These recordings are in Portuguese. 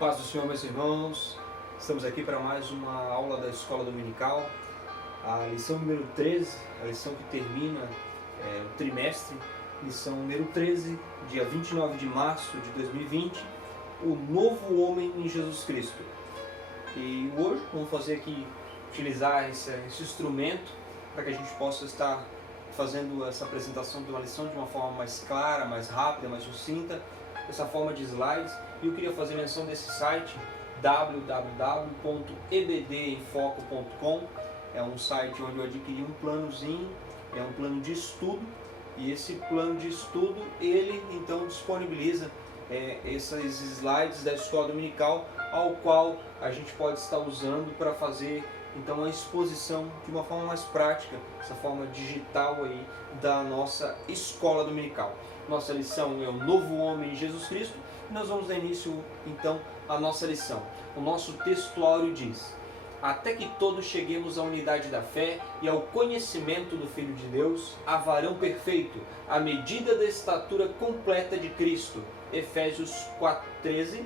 Paz do Senhor, meus irmãos. Estamos aqui para mais uma aula da Escola Dominical. A lição número 13, a lição que termina o trimestre. Lição número 13, dia 29 de março de 2020. O novo homem em Jesus Cristo. E hoje vamos fazer aqui, utilizar esse instrumento para que a gente possa estar fazendo essa apresentação de uma lição de uma forma mais clara, mais rápida, mais sucinta, essa forma de slides. E eu queria fazer menção desse site, www.ebdenfoco.com. É um site onde eu adquiri um planozinho, é um plano de estudo, e esse plano de estudo, ele então disponibiliza esses slides da Escola Dominical, ao qual a gente pode estar usando para fazer então a exposição de uma forma mais prática, essa forma digital aí da nossa Escola Dominical. Nossa lição é o novo homem em Jesus Cristo. Nós vamos dar início então à nossa lição. O nosso textuário diz: até que todos cheguemos à unidade da fé e ao conhecimento do Filho de Deus, a varão perfeito, à medida da estatura completa de Cristo. Efésios 4:13.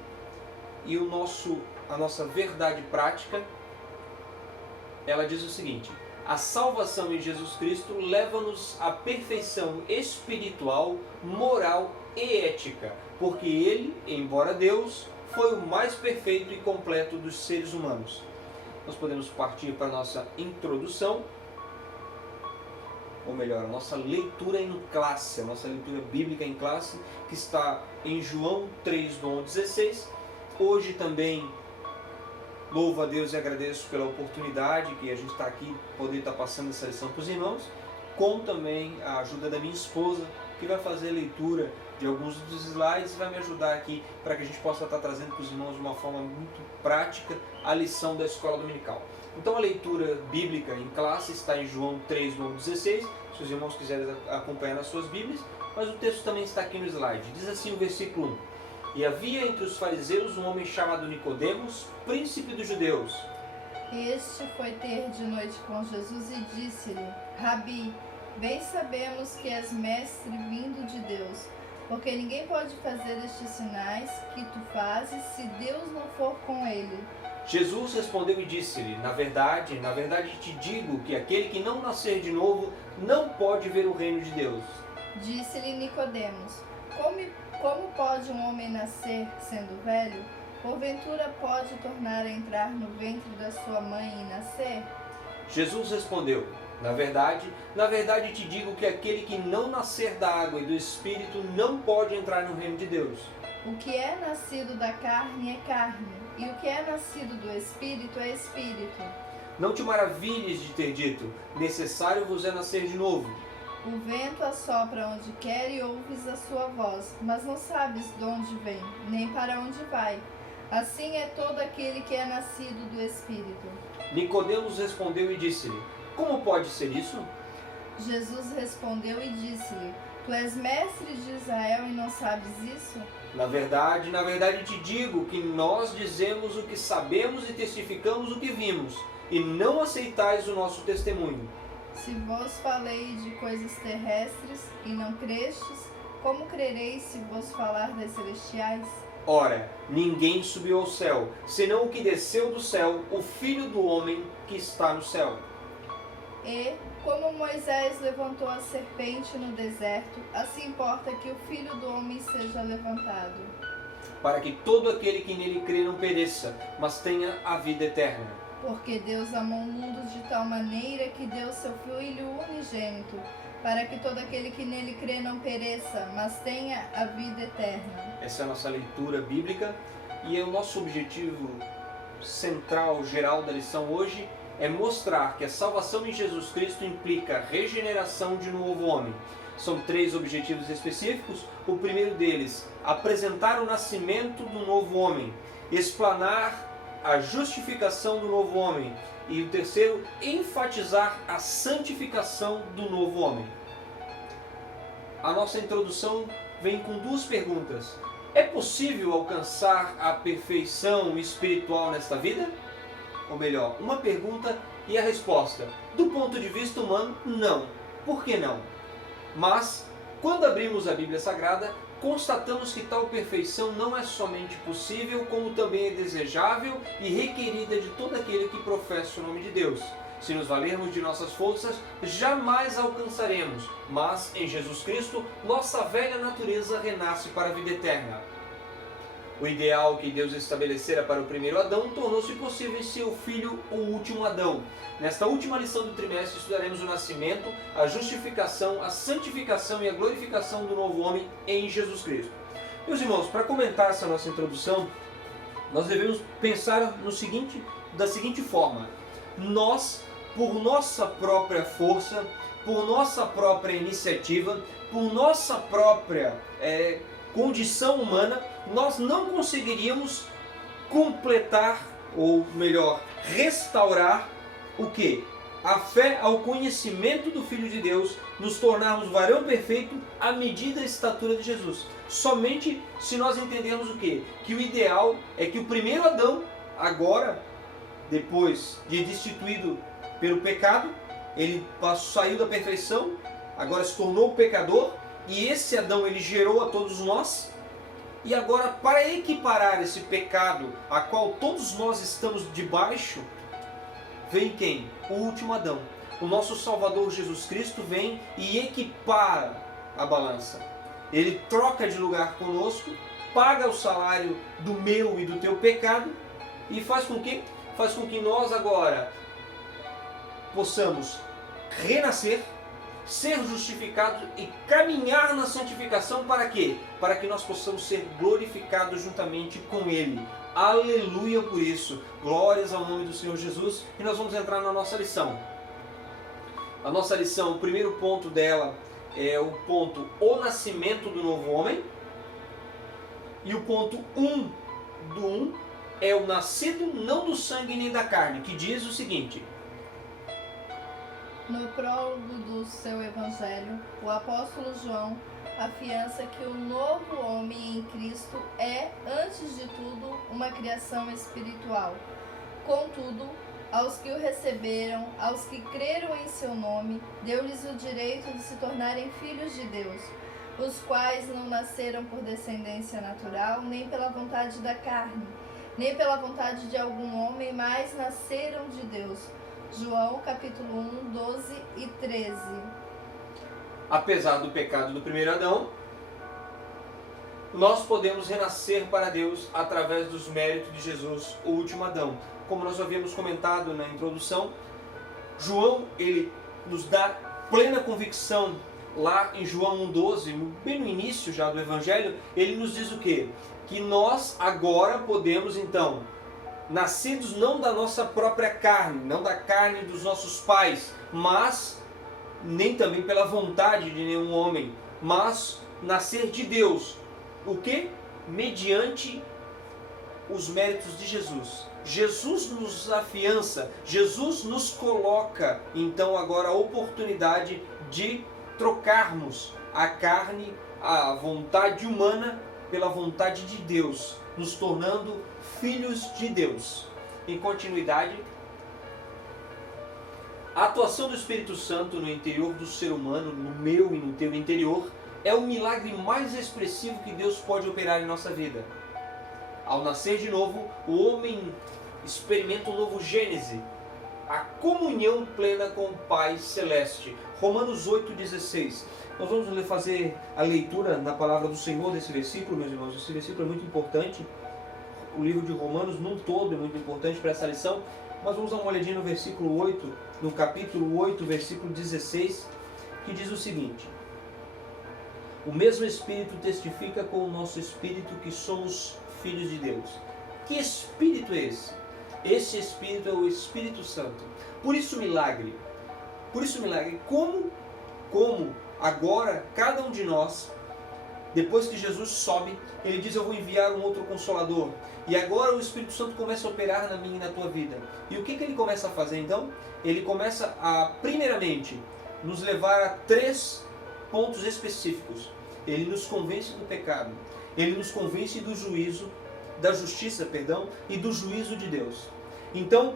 E a nossa verdade prática, ela diz o seguinte: a salvação em Jesus Cristo leva-nos à perfeição espiritual, moral e ética, porque Ele, embora Deus, foi o mais perfeito e completo dos seres humanos. Nós podemos partir para a nossa introdução, ou melhor, a nossa leitura em classe, a nossa leitura bíblica em classe, que está em João 3, do 1 ao 16. Hoje também louvo a Deus e agradeço pela oportunidade que a gente está aqui, poder estar passando essa lição para os irmãos, com também a ajuda da minha esposa, que vai fazer a leitura de alguns dos slides e vai me ajudar aqui para que a gente possa estar trazendo para os irmãos de uma forma muito prática a lição da Escola Dominical. Então a leitura bíblica em classe está em João 3, do 1 ao 16, se os irmãos quiserem acompanhar nas suas Bíblias, mas o texto também está aqui no slide. Diz assim o versículo 1: E havia entre os fariseus um homem chamado Nicodemos, príncipe dos judeus. Este foi ter de noite com Jesus e disse-lhe: Rabi, bem sabemos que és mestre vindo de Deus, porque ninguém pode fazer estes sinais que tu fazes se Deus não for com ele. Jesus respondeu e disse-lhe: na verdade te digo que aquele que não nascer de novo não pode ver o reino de Deus. Disse-lhe Nicodemos: Como pode um homem nascer sendo velho? Porventura pode tornar a entrar no ventre da sua mãe e nascer? Jesus respondeu: na verdade te digo que aquele que não nascer da água e do Espírito não pode entrar no reino de Deus. O que é nascido da carne é carne, e o que é nascido do Espírito é Espírito. Não te maravilhes de ter dito: necessário vos é nascer de novo. O vento assopra onde quer e ouves a sua voz, mas não sabes de onde vem, nem para onde vai. Assim é todo aquele que é nascido do Espírito. Nicodemos respondeu e disse-lhe: como pode ser isso? Jesus respondeu e disse-lhe: Tu és mestre de Israel e não sabes isso? Na verdade te digo que nós dizemos o que sabemos e testificamos o que vimos, e não aceitais o nosso testemunho. Se vos falei de coisas terrestres e não crestes, como crereis se vos falar das celestiais? Ora, ninguém subiu ao céu, senão o que desceu do céu, o Filho do homem que está no céu. E, como Moisés levantou a serpente no deserto, assim importa que o Filho do homem seja levantado, Para que todo aquele que nele crê não pereça, mas tenha a vida eterna. porque Deus amou o mundo de tal maneira que deu seu Filho unigênito, para que todo aquele que nele crê não pereça, mas tenha a vida eterna. Essa é a nossa leitura bíblica, e o nosso objetivo central, geral da lição hoje é mostrar que a salvação em Jesus Cristo implica a regeneração de um novo homem. São 3 objetivos específicos. O primeiro deles, apresentar o nascimento do novo homem, explanar a justificação do novo homem, e o terceiro, enfatizar a santificação do novo homem. A nossa introdução vem com 2 perguntas. É possível alcançar a perfeição espiritual nesta vida? Ou melhor, uma pergunta e a resposta. Do ponto de vista humano, não. Por que não? Mas, quando abrimos a Bíblia Sagrada, constatamos que tal perfeição não é somente possível, como também é desejável e requerida de todo aquele que professa o nome de Deus. Se nos valermos de nossas forças, jamais alcançaremos, mas em Jesus Cristo, nossa velha natureza renasce para a vida eterna. O ideal que Deus estabelecera para o primeiro Adão tornou-se possível em seu filho, o último Adão. Nesta última lição do trimestre estudaremos o nascimento, a justificação, a santificação e a glorificação do novo homem em Jesus Cristo. Meus irmãos, para comentar essa nossa introdução, nós devemos pensar da seguinte forma: nós, por nossa própria força, por nossa própria iniciativa, por nossa própria condição humana, nós não conseguiríamos completar, ou melhor, restaurar o quê? A fé ao conhecimento do Filho de Deus, nos tornarmos varão perfeito à medida da estatura de Jesus. Somente se nós entendermos o quê? Que o ideal é que o primeiro Adão, agora, depois de destituído pelo pecado, ele saiu da perfeição, agora se tornou pecador, e esse Adão ele gerou a todos nós. E agora, para equiparar esse pecado a qual todos nós estamos debaixo, vem quem? O último Adão. O nosso Salvador Jesus Cristo vem e equipara a balança. Ele troca de lugar conosco, paga o salário do meu e do teu pecado e faz com que nós agora possamos renascer, ser justificados e caminhar na santificação. Para quê? Para que nós possamos ser glorificados juntamente com Ele. Aleluia por isso. Glórias ao nome do Senhor Jesus. E nós vamos entrar na nossa lição. A nossa lição, o primeiro ponto dela é o ponto o nascimento do novo homem. E o ponto 1 do 1 é o nascido não do sangue nem da carne, que diz o seguinte: no prólogo do seu evangelho, o apóstolo João afiança que o novo homem em Cristo é, antes de tudo, uma criação espiritual. Contudo, aos que o receberam, aos que creram em seu nome, deu-lhes o direito de se tornarem filhos de Deus, os quais não nasceram por descendência natural, nem pela vontade da carne, nem pela vontade de algum homem, mas nasceram de Deus. João capítulo 1, 12 e 13. Apesar do pecado do primeiro Adão, nós podemos renascer para Deus através dos méritos de Jesus, o último Adão. Como nós havíamos comentado na introdução, João ele nos dá plena convicção lá em João 1,12, bem no início já do Evangelho, ele nos diz o quê? Que nós agora podemos então, nascidos não da nossa própria carne, não da carne dos nossos pais, mas nem também pela vontade de nenhum homem, mas nascer de Deus. O que? Mediante os méritos de Jesus. Jesus nos afiança, Jesus nos coloca então agora a oportunidade de trocarmos a carne, a vontade humana pela vontade de Deus, nos tornando filhos de Deus. Em continuidade, a atuação do Espírito Santo no interior do ser humano, no meu e no teu interior, é o milagre mais expressivo que Deus pode operar em nossa vida. Ao nascer de novo, o homem experimenta um novo Gênese, a comunhão plena com o Pai Celeste. Romanos 8,16. Nós vamos fazer a leitura na palavra do Senhor desse versículo, meus irmãos. Esse versículo é muito importante. O livro de Romanos, num todo, é muito importante para essa lição. Mas vamos dar uma olhadinha no versículo 8, no capítulo 8, versículo 16, que diz o seguinte: o mesmo Espírito testifica com o nosso Espírito que somos filhos de Deus. Que Espírito é esse? Esse Espírito é o Espírito Santo. Por isso milagre. Como agora cada um de nós, depois que Jesus sobe, ele diz: eu vou enviar um outro Consolador. E agora o Espírito Santo começa a operar na minha e na tua vida. E o que ele começa a fazer então? Ele começa a, primeiramente, nos levar a 3 pontos específicos. Ele nos convence do pecado. Ele nos convence do juízo, da justiça, e do juízo de Deus. Então,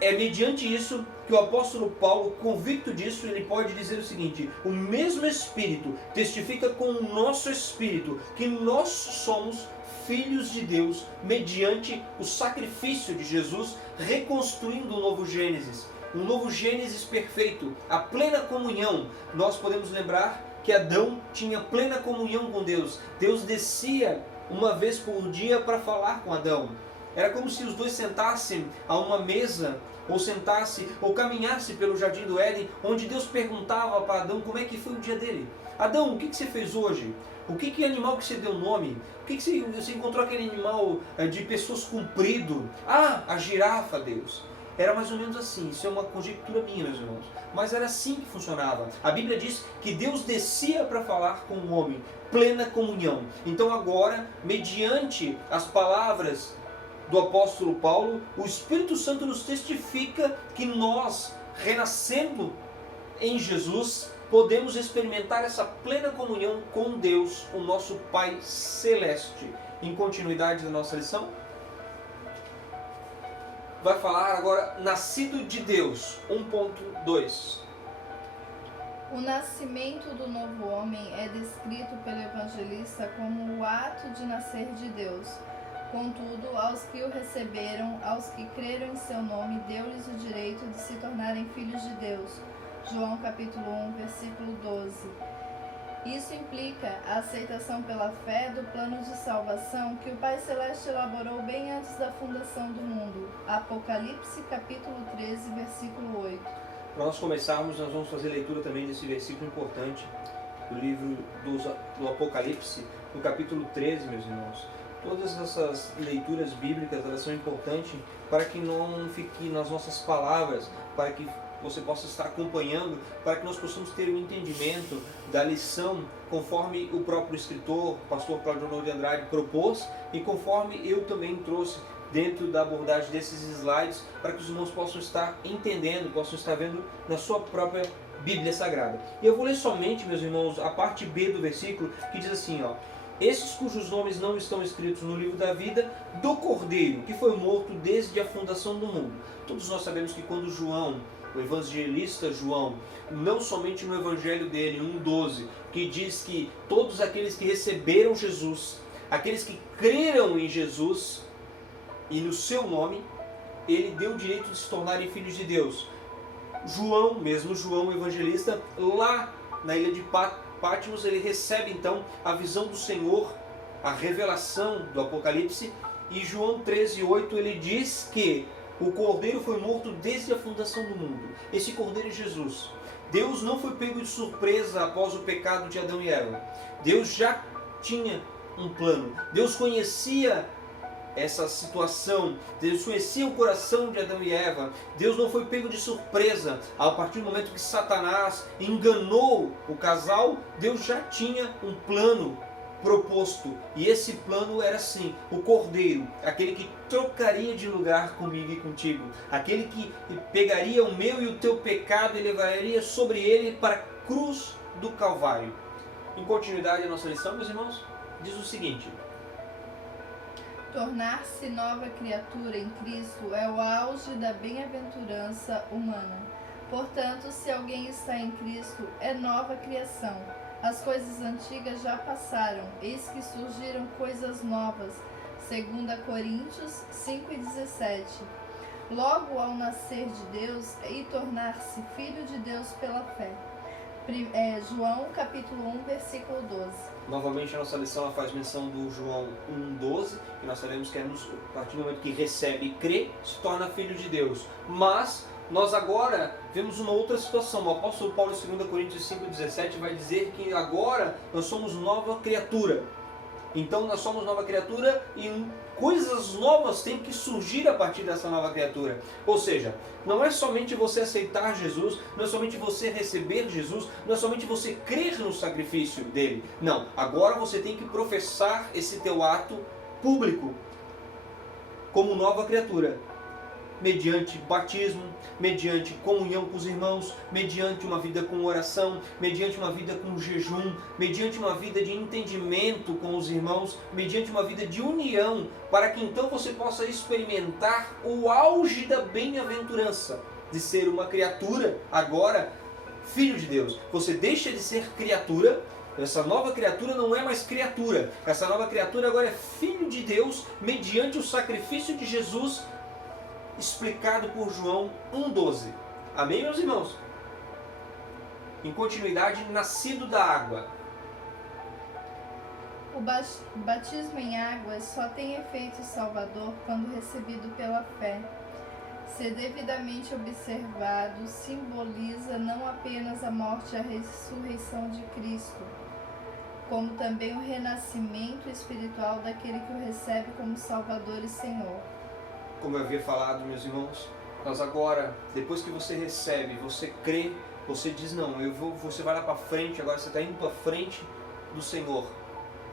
é mediante isso que o apóstolo Paulo, convicto disso, ele pode dizer o seguinte: o mesmo Espírito testifica com o nosso Espírito que nós somos filhos de Deus mediante o sacrifício de Jesus, reconstruindo um novo Gênesis perfeito, a plena comunhão. Nós podemos lembrar que Adão tinha plena comunhão com Deus. Deus descia uma vez por dia para falar com Adão. Era como se os dois sentassem a uma mesa, ou caminhassem pelo jardim do Éden, onde Deus perguntava para Adão como é que foi o dia dele. Adão, o que você fez hoje? O que animal que você deu nome? O que você encontrou aquele animal de pescoço comprido? Ah, a girafa, Deus. Era mais ou menos assim, isso é uma conjectura minha, meus irmãos. Mas era assim que funcionava. A Bíblia diz que Deus descia para falar com o homem, plena comunhão. Então agora, mediante as palavras do apóstolo Paulo, o Espírito Santo nos testifica que nós, renascendo em Jesus, podemos experimentar essa plena comunhão com Deus, o nosso Pai Celeste. Em continuidade da nossa lição, vai falar agora nascido de Deus, 1.2. O nascimento do novo homem é descrito pelo evangelista como o ato de nascer de Deus. Contudo, aos que o receberam, aos que creram em seu nome, deu-lhes o direito de se tornarem filhos de Deus. João capítulo 1, versículo 12. Isso implica a aceitação pela fé do plano de salvação que o Pai Celeste elaborou bem antes da fundação do mundo. Apocalipse capítulo 13, versículo 8. Para nós começarmos, nós vamos fazer leitura também desse versículo importante do livro do Apocalipse, no capítulo 13, meus irmãos. Todas essas leituras bíblicas, elas são importantes para que não fique nas nossas palavras, para que você possa estar acompanhando, para que nós possamos ter um entendimento da lição conforme o próprio escritor, o pastor Cláudio Honor de Andrade, propôs, e conforme eu também trouxe dentro da abordagem desses slides, para que os irmãos possam estar entendendo, possam estar vendo na sua própria Bíblia Sagrada. E eu vou ler somente, meus irmãos, a parte B do versículo, que diz assim, ó: esses cujos nomes não estão escritos no livro da vida do Cordeiro, que foi morto desde a fundação do mundo. Todos nós sabemos que quando João, o evangelista João, não somente no evangelho dele, 1:12, que diz que todos aqueles que receberam Jesus, aqueles que creram em Jesus e no seu nome, ele deu o direito de se tornarem filhos de Deus. João, mesmo João, o evangelista, lá na ilha de Patmos, ele recebe então a visão do Senhor, a revelação do Apocalipse, e João 13:8 ele diz que o Cordeiro foi morto desde a fundação do mundo. Esse Cordeiro é Jesus. Deus não foi pego de surpresa após o pecado de Adão e Eva. Deus já tinha um plano. Deus conhecia essa situação. Deus conhecia o coração de Adão e Eva. Deus não foi pego de surpresa a partir do momento que Satanás enganou o casal. Deus já tinha um plano proposto, e esse plano era assim: o Cordeiro, aquele que trocaria de lugar comigo e contigo, aquele que pegaria o meu e o teu pecado e levaria sobre ele para a cruz do Calvário. Em continuidade da nossa lição, meus irmãos, diz o seguinte: tornar-se nova criatura em Cristo é o auge da bem-aventurança humana. Portanto, se alguém está em Cristo, é nova criação. As coisas antigas já passaram, eis que surgiram coisas novas. 2 Coríntios 5:17. Logo, ao nascer de Deus e tornar-se filho de Deus pela fé. João capítulo 1, versículo 12. Novamente a nossa lição faz menção do João 1:12, que nós sabemos que é a partir do momento que recebe e crê, se torna filho de Deus. Mas nós agora vemos uma outra situação. O apóstolo Paulo em 2 Coríntios 5:17 vai dizer que agora nós somos nova criatura. Então nós somos nova criatura e coisas novas têm que surgir a partir dessa nova criatura. Ou seja, não é somente você aceitar Jesus, não é somente você receber Jesus, não é somente você crer no sacrifício dele. Não, agora você tem que professar esse teu ato público como nova criatura. mediante batismo, mediante comunhão com os irmãos, mediante uma vida com oração, mediante uma vida com jejum, mediante uma vida de entendimento com os irmãos, mediante uma vida de união, para que então você possa experimentar o auge da bem-aventurança de ser uma criatura, agora filho de Deus. Você deixa de ser criatura. Essa nova criatura não é mais criatura. Essa nova criatura agora é filho de Deus, mediante o sacrifício de Jesus, explicado por João 1,12. Amém, meus irmãos? Em continuidade, nascido da água. O batismo em águas só tem efeito salvador quando recebido pela fé. Se devidamente observado, simboliza não apenas a morte e a ressurreição de Cristo, como também o renascimento espiritual daquele que o recebe como Salvador e Senhor. Como eu havia falado, meus irmãos, nós agora, depois que você recebe, você crê, você diz, não, você vai lá para frente, agora você está indo para frente do Senhor.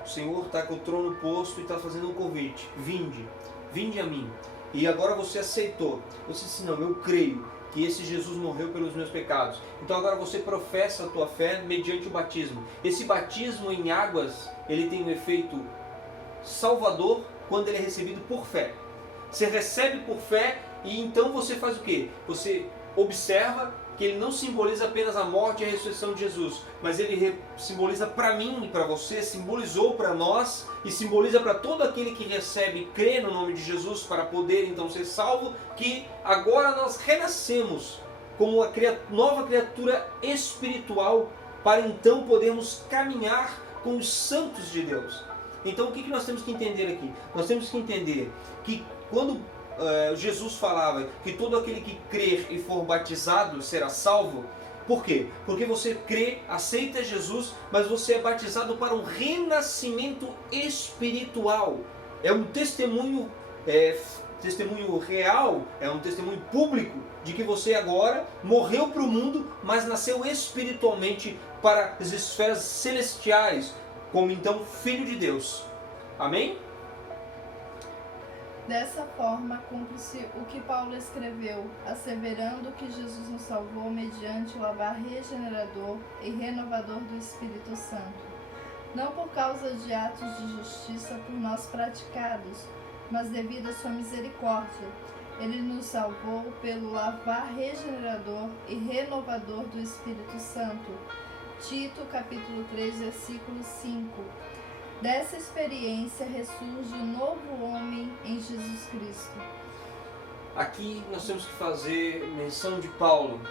O Senhor está com o trono posto e está fazendo um convite. Vinde a mim. E agora você aceitou. Você disse, não, eu creio que esse Jesus morreu pelos meus pecados. Então agora você professa a tua fé mediante o batismo. Esse batismo em águas, ele tem um efeito salvador quando ele é recebido por fé. Você recebe por fé e então você faz o quê? Você observa que ele não simboliza apenas a morte e a ressurreição de Jesus, mas ele simboliza para mim e para você, simbolizou para nós e simboliza para todo aquele que recebe e crê no nome de Jesus para poder então ser salvo, que agora nós renascemos como uma nova criatura espiritual para então podermos caminhar com os santos de Deus. Então o que nós temos que entender aqui? Nós temos que entender que quando Jesus falava que todo aquele que crer e for batizado será salvo. Por quê? Porque você crê, aceita Jesus, mas você é batizado para um renascimento espiritual. É um testemunho, testemunho real, é um testemunho público de que você agora morreu para o mundo, mas nasceu espiritualmente para as esferas celestiais, como então Filho de Deus. Amém? Dessa forma, cumpre-se o que Paulo escreveu, asseverando que Jesus nos salvou mediante o lavar regenerador e renovador do Espírito Santo, não por causa de atos de justiça por nós praticados, mas devido à sua misericórdia. Ele nos salvou pelo lavar regenerador e renovador do Espírito Santo. Tito, capítulo 3, versículo 5. Dessa experiência ressurge o novo homem em Jesus Cristo. Aqui nós temos que fazer menção de Paulo.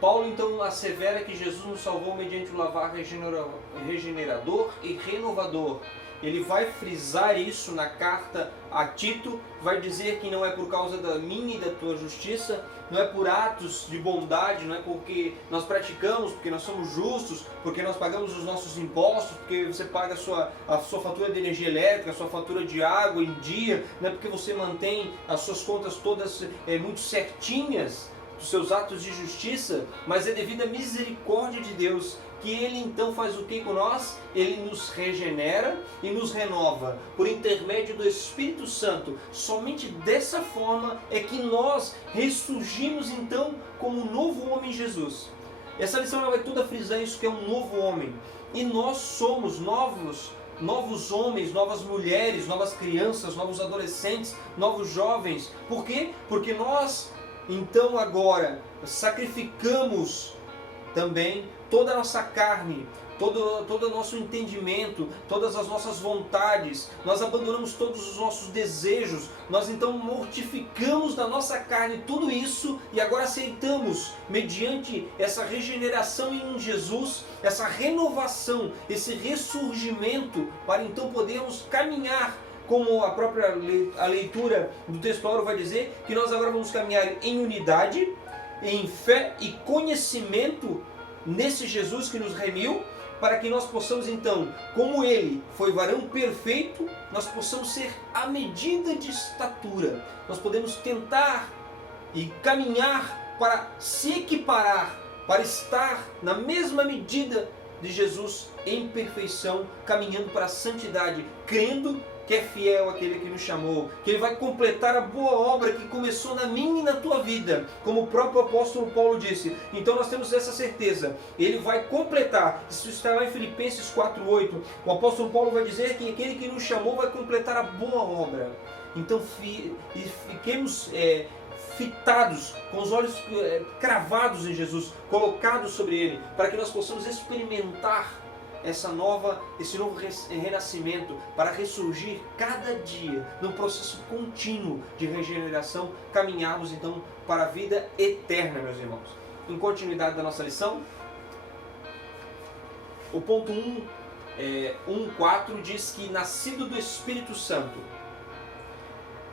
Paulo então assevera que Jesus nos salvou mediante o lavar regenerador e renovador. Ele vai frisar isso na carta a Tito, vai dizer que não é por causa da minha e da tua justiça, não é por atos de bondade, não é porque nós praticamos, porque nós somos justos, porque nós pagamos os nossos impostos, porque você paga a sua fatura de energia elétrica, a sua fatura de água em dia, não é porque você mantém as suas contas todas muito certinhas, dos seus atos de justiça, mas é devido à misericórdia de Deus, que Ele então faz o que com nós? Ele nos regenera e nos renova por intermédio do Espírito Santo. Somente dessa forma é que nós ressurgimos então como um novo homem em Jesus. Essa lição ela vai toda frisar isso, que é um novo homem. E nós somos novos homens, novas mulheres, novas crianças, novos adolescentes, novos jovens. Por quê? Porque nós então agora sacrificamos também toda a nossa carne, todo o nosso entendimento, todas as nossas vontades, nós abandonamos todos os nossos desejos, nós então mortificamos da nossa carne tudo isso e agora aceitamos, mediante essa regeneração em Jesus, essa renovação, esse ressurgimento, para então podermos caminhar, como a própria leitura do texto Paulo vai dizer, que nós agora vamos caminhar em unidade, em fé e conhecimento nesse Jesus que nos remiu, para que nós possamos então, como Ele foi varão perfeito, nós possamos ser à medida de estatura. Nós podemos tentar e caminhar para se equiparar, para estar na mesma medida de Jesus em perfeição, caminhando para a santidade, crendo que é fiel aquele que nos chamou, que Ele vai completar a boa obra que começou na minha e na tua vida, como o próprio apóstolo Paulo disse. Então nós temos essa certeza, Ele vai completar. Isso está lá em Filipenses 4:8, o apóstolo Paulo vai dizer que aquele que nos chamou vai completar a boa obra. Então fiquemos fitados, com os olhos cravados em Jesus, colocados sobre Ele, para que nós possamos experimentar esse novo renascimento, para ressurgir cada dia, num processo contínuo de regeneração, caminharmos então para a vida eterna, meus irmãos. Em continuidade da nossa lição, o ponto 1:4 diz que nascido do Espírito Santo.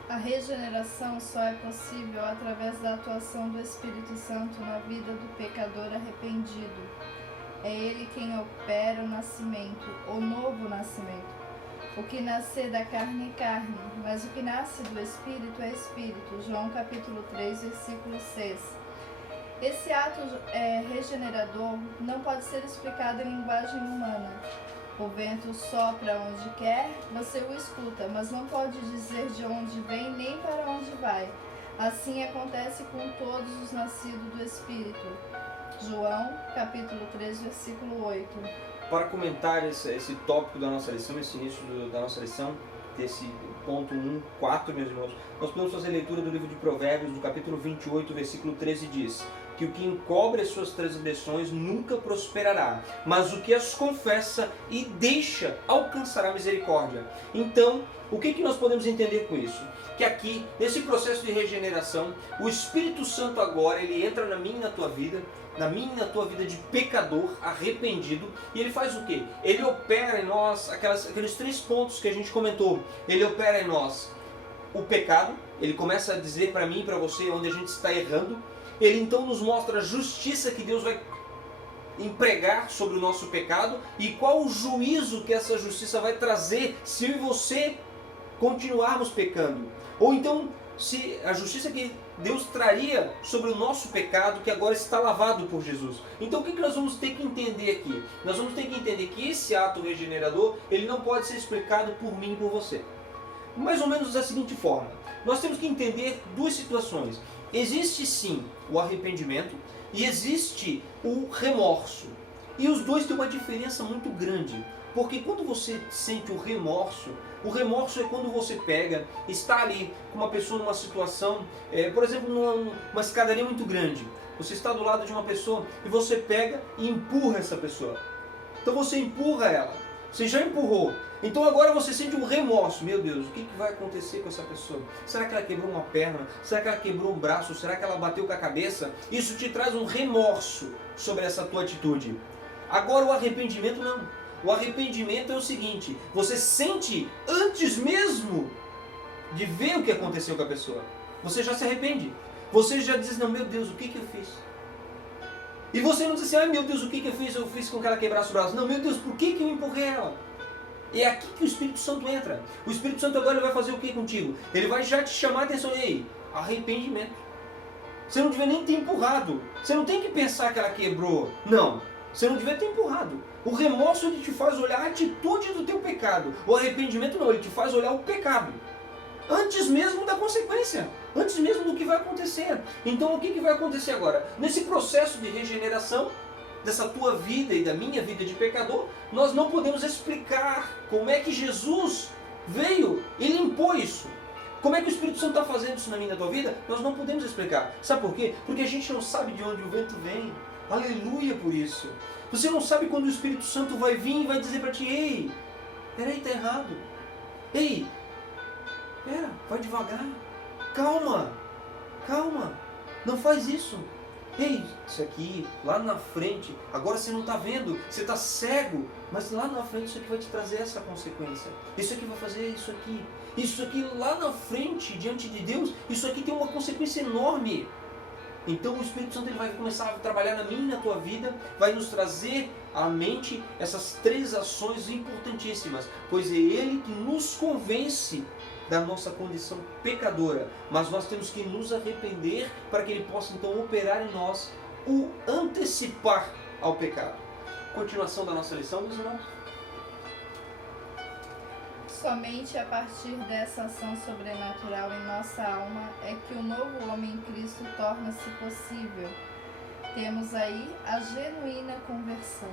A regeneração só é possível através da atuação do Espírito Santo na vida do pecador arrependido. É Ele quem opera o nascimento, o novo nascimento. O que nascer da carne é carne, mas o que nasce do Espírito é Espírito. João capítulo 3, versículo 6. Esse ato regenerador não pode ser explicado em linguagem humana. O vento sopra onde quer, você o escuta, mas não pode dizer de onde vem nem para onde vai. Assim acontece com todos os nascidos do Espírito. João, capítulo 3, versículo 8. Para comentar esse tópico da nossa lição, esse início da nossa lição, desse ponto 1:4, meus irmãos, nós podemos fazer leitura do livro de Provérbios, do capítulo 28, versículo 13, diz que o que encobre as suas transgressões nunca prosperará, mas o que as confessa e deixa alcançará misericórdia. Então, o que nós podemos entender com isso? Que aqui, nesse processo de regeneração, o Espírito Santo agora, ele entra na minha e na tua vida, de pecador, arrependido, e ele faz o quê? Ele opera em nós aqueles 3 pontos que a gente comentou. Ele opera em nós o pecado, ele começa a dizer para mim e para você onde a gente está errando. Ele então nos mostra a justiça que Deus vai empregar sobre o nosso pecado e qual o juízo que essa justiça vai trazer se eu e você continuarmos pecando. Ou então, se a justiça que Deus traria sobre o nosso pecado, que agora está lavado por Jesus. Então o que nós vamos ter que entender aqui? Nós vamos ter que entender que esse ato regenerador, ele não pode ser explicado por mim e por você. Mais ou menos da seguinte forma, nós temos que entender 2 situações. Existe sim o arrependimento e existe o remorso. E os dois têm uma diferença muito grande. Porque quando você sente o remorso é quando você está ali com uma pessoa numa situação, por exemplo, numa escadaria muito grande. Você está do lado de uma pessoa e você pega e empurra essa pessoa. Então você empurra ela. Você já empurrou. Então agora você sente um remorso. Meu Deus, o que vai acontecer com essa pessoa? Será que ela quebrou uma perna? Será que ela quebrou um braço? Será que ela bateu com a cabeça? Isso te traz um remorso sobre essa tua atitude. Agora o arrependimento não. O arrependimento é o seguinte, você sente antes mesmo de ver o que aconteceu com a pessoa. Você já se arrepende. Você já diz, não, meu Deus, o que eu fiz? E você não diz assim, meu Deus, o que eu fiz? Eu fiz com que ela quebrasse o braço. Não, meu Deus, por que eu empurrei ela? É aqui que o Espírito Santo entra. O Espírito Santo agora vai fazer o que contigo? Ele vai já te chamar a atenção. Ei, arrependimento. Você não devia nem ter empurrado. Você não tem que pensar que ela quebrou. Não. Você não devia ter empurrado. O remorso ele te faz olhar a atitude do teu pecado. O arrependimento não, ele te faz olhar o pecado. Antes mesmo da consequência. Antes mesmo do que vai acontecer. Então o que vai acontecer agora? Nesse processo de regeneração, dessa tua vida e da minha vida de pecador, nós não podemos explicar como é que Jesus veio e limpou isso. Como é que o Espírito Santo está fazendo isso na minha e na tua vida? Nós não podemos explicar. Sabe por quê? Porque a gente não sabe de onde o vento vem. Aleluia por isso. Você não sabe quando o Espírito Santo vai vir e vai dizer para ti, ei, peraí, está errado. Ei, pera, vai devagar. Calma, não faz isso. Ei, isso aqui, lá na frente, agora você não está vendo, você está cego, mas lá na frente isso aqui vai te trazer essa consequência. Isso aqui vai fazer isso aqui. Isso aqui lá na frente, diante de Deus, isso aqui tem uma consequência enorme. Então o Espírito Santo ele vai começar a trabalhar na minha e na tua vida, vai nos trazer à mente essas 3 ações importantíssimas, pois é Ele que nos convence da nossa condição pecadora, mas nós temos que nos arrepender para que Ele possa então operar em nós o antecipar ao pecado. Continuação da nossa lição, meus irmãos. somente a partir dessa ação sobrenatural em nossa alma é que o novo homem em Cristo torna-se possível. Temos aí a genuína conversão.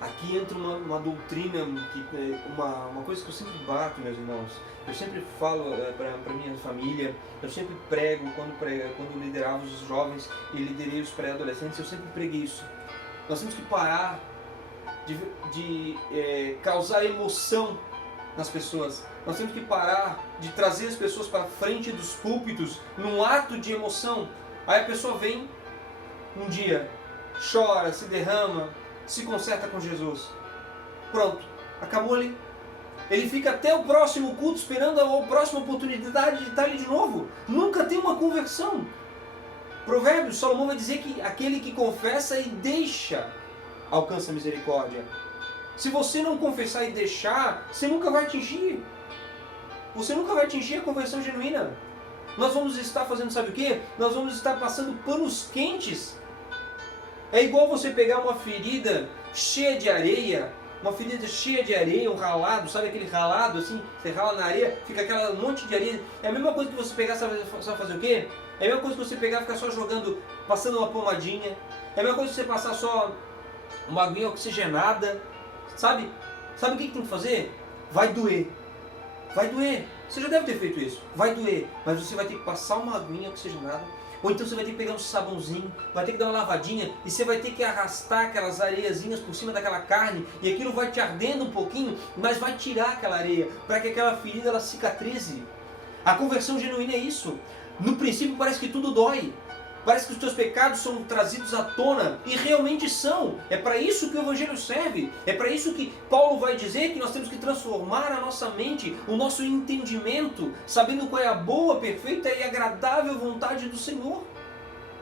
Aqui entra uma doutrina, uma coisa que eu sempre bato, meus irmãos. Eu sempre falo para minha família, eu sempre prego, quando liderava os jovens e liderei os pré-adolescentes, eu sempre preguei isso. Nós temos que parar de causar emoção nas pessoas. Nós temos que parar de trazer as pessoas para frente dos púlpitos num ato de emoção. Aí a pessoa vem um dia, chora, se derrama, se conserta com Jesus. Pronto, acabou ali. Ele fica até o próximo culto esperando a próxima oportunidade de estar ali de novo. Nunca tem uma conversão. Provérbios, Salomão vai dizer que aquele que confessa e deixa alcança a misericórdia. Se você não confessar e deixar, você nunca vai atingir. Você nunca vai atingir a conversão genuína. Nós vamos estar fazendo, sabe o quê? Nós vamos estar passando panos quentes. É igual você pegar uma ferida cheia de areia, um ralado, sabe aquele ralado assim? Você rala na areia, fica aquele monte de areia. É a mesma coisa que você pegar, sabe fazer o quê? É a mesma coisa que você pegar e ficar só jogando, passando uma pomadinha. É a mesma coisa que você passar só uma aguinha oxigenada. Sabe? Sabe o que tem que fazer? Vai doer. Vai doer. Você já deve ter feito isso. Vai doer. Mas você vai ter que passar uma aguinha oxigenada. Ou então você vai ter que pegar um sabãozinho, vai ter que dar uma lavadinha e você vai ter que arrastar aquelas areiazinhas por cima daquela carne e aquilo vai te ardendo um pouquinho, mas vai tirar aquela areia para que aquela ferida ela cicatrize. A conversão genuína é isso. No princípio parece que tudo dói. Parece que os teus pecados são trazidos à tona, e realmente são. É para isso que o Evangelho serve. É para isso que Paulo vai dizer que nós temos que transformar a nossa mente, o nosso entendimento, sabendo qual é a boa, perfeita e agradável vontade do Senhor.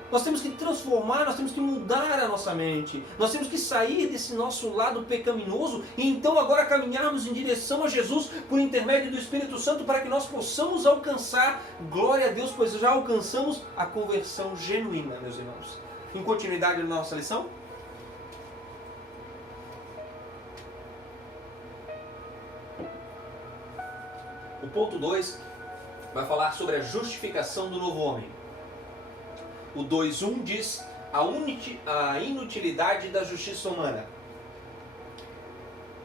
Nós temos que transformar, nós temos que mudar a nossa mente. Nós temos que sair desse nosso lado pecaminoso e então agora caminharmos em direção a Jesus por intermédio do Espírito Santo para que nós possamos alcançar, glória a Deus, pois já alcançamos a conversão genuína, meus irmãos. Em continuidade da nossa lição. O ponto 2 vai falar sobre a justificação do novo homem. O 2.1 diz a inutilidade da justiça humana.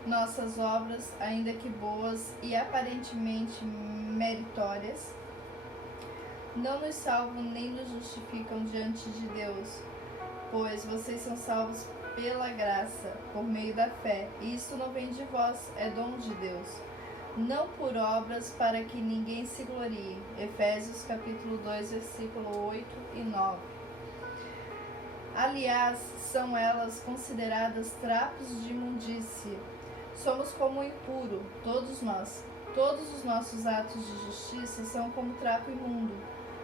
Nossas obras, ainda que boas e aparentemente meritórias, não nos salvam nem nos justificam diante de Deus, pois vocês são salvos pela graça, por meio da fé. E isso não vem de vós, é dom de Deus. Não por obras, para que ninguém se glorie. Efésios capítulo 2, versículo 8 e 9. Aliás, são elas consideradas trapos de imundície. Somos como impuro, todos nós. Todos os nossos atos de justiça são como trapo imundo.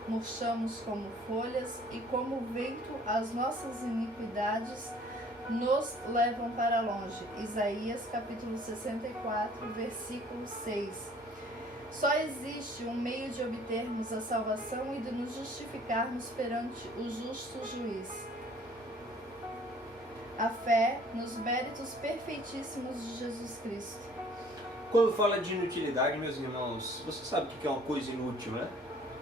Murchamos como folhas e como vento as nossas iniquidades nos levam para longe. Isaías capítulo 64, versículo 6. Só existe um meio de obtermos a salvação e de nos justificarmos perante o justo juiz. A fé nos méritos perfeitíssimos de Jesus Cristo. Quando fala de inutilidade, meus irmãos, você sabe o que é uma coisa inútil, né?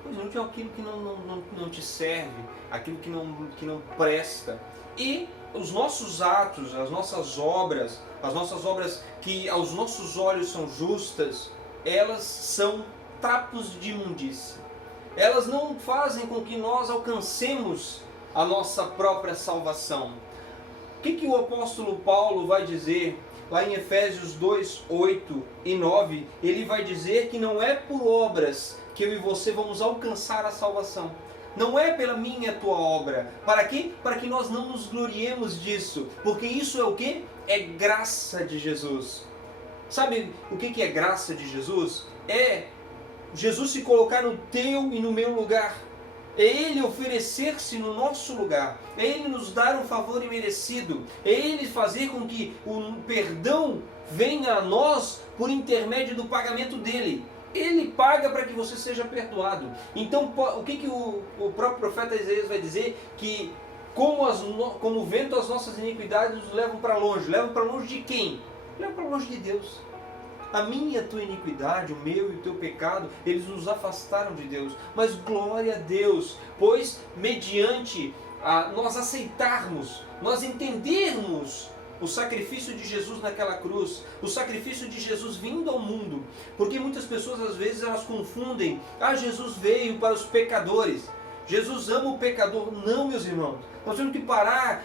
Coisa inútil é aquilo que não te serve, aquilo que não presta. E os nossos atos, as nossas obras que aos nossos olhos são justas, elas são trapos de imundície. Elas não fazem com que nós alcancemos a nossa própria salvação. O que o apóstolo Paulo vai dizer lá em Efésios 2, 8 e 9? Ele vai dizer que não é por obras que eu e você vamos alcançar a salvação. Não é pela minha e tua obra. Para quê? Para que nós não nos gloriemos disso. Porque isso é o quê? É graça de Jesus. Sabe o que é graça de Jesus? É Jesus se colocar no teu e no meu lugar. É Ele oferecer-se no nosso lugar. É Ele nos dar um favor imerecido. É Ele fazer com que o perdão venha a nós por intermédio do pagamento dEle. Ele paga para que você seja perdoado. Então, o que o próprio profeta Isaías vai dizer? Que como o vento, as nossas iniquidades nos levam para longe. Levam para longe de quem? Levam para longe de Deus. A minha e a tua iniquidade, o meu e o teu pecado, eles nos afastaram de Deus. Mas glória a Deus, pois mediante nós aceitarmos, nós entendermos o sacrifício de Jesus naquela cruz, o sacrifício de Jesus vindo ao mundo, porque muitas pessoas às vezes elas confundem, Jesus veio para os pecadores, Jesus ama o pecador. Não, meus irmãos, nós temos que parar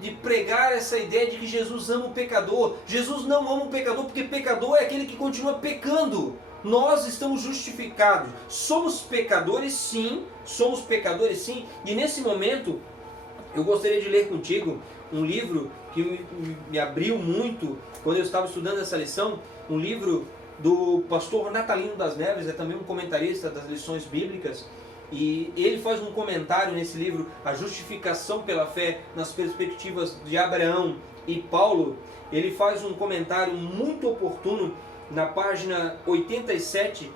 de pregar essa ideia de que Jesus ama o pecador. Jesus não ama o pecador, porque pecador é aquele que continua pecando. Nós estamos justificados, somos pecadores sim, e nesse momento eu gostaria de ler contigo um livro que me abriu muito quando eu estava estudando essa lição, um livro do pastor Natalino das Neves, é também um comentarista das lições bíblicas, e ele faz um comentário nesse livro, A Justificação pela Fé, nas perspectivas de Abraão e Paulo. Ele faz um comentário muito oportuno na página 87,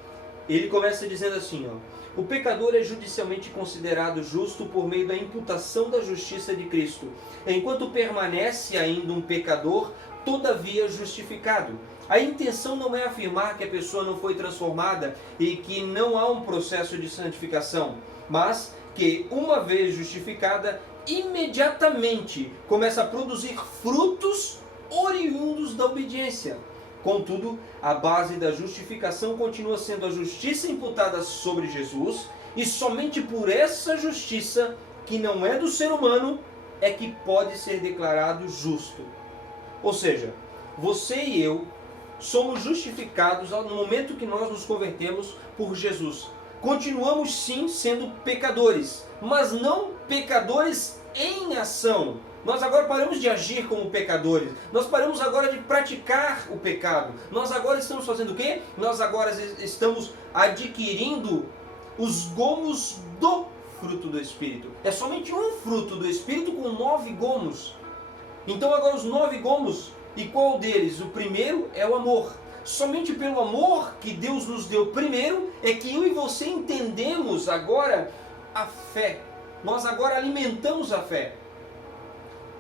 ele começa dizendo assim, o pecador é judicialmente considerado justo por meio da imputação da justiça de Cristo, enquanto permanece ainda um pecador, todavia justificado. A intenção não é afirmar que a pessoa não foi transformada e que não há um processo de santificação, mas que, uma vez justificada, imediatamente começa a produzir frutos oriundos da obediência. Contudo, a base da justificação continua sendo a justiça imputada sobre Jesus, e somente por essa justiça, que não é do ser humano, é que pode ser declarado justo. Ou seja, você e eu somos justificados no momento que nós nos convertemos por Jesus. Continuamos sim sendo pecadores, mas não pecadores em ação. Nós agora paramos de agir como pecadores. Nós paramos agora de praticar o pecado. Nós agora estamos fazendo o quê? Nós agora estamos adquirindo os gomos do fruto do Espírito. É somente um fruto do Espírito com 9 gomos. Então agora os 9 gomos, e qual deles? O primeiro é o amor. Somente pelo amor que Deus nos deu primeiro é que eu e você entendemos agora a fé. Nós agora alimentamos a fé.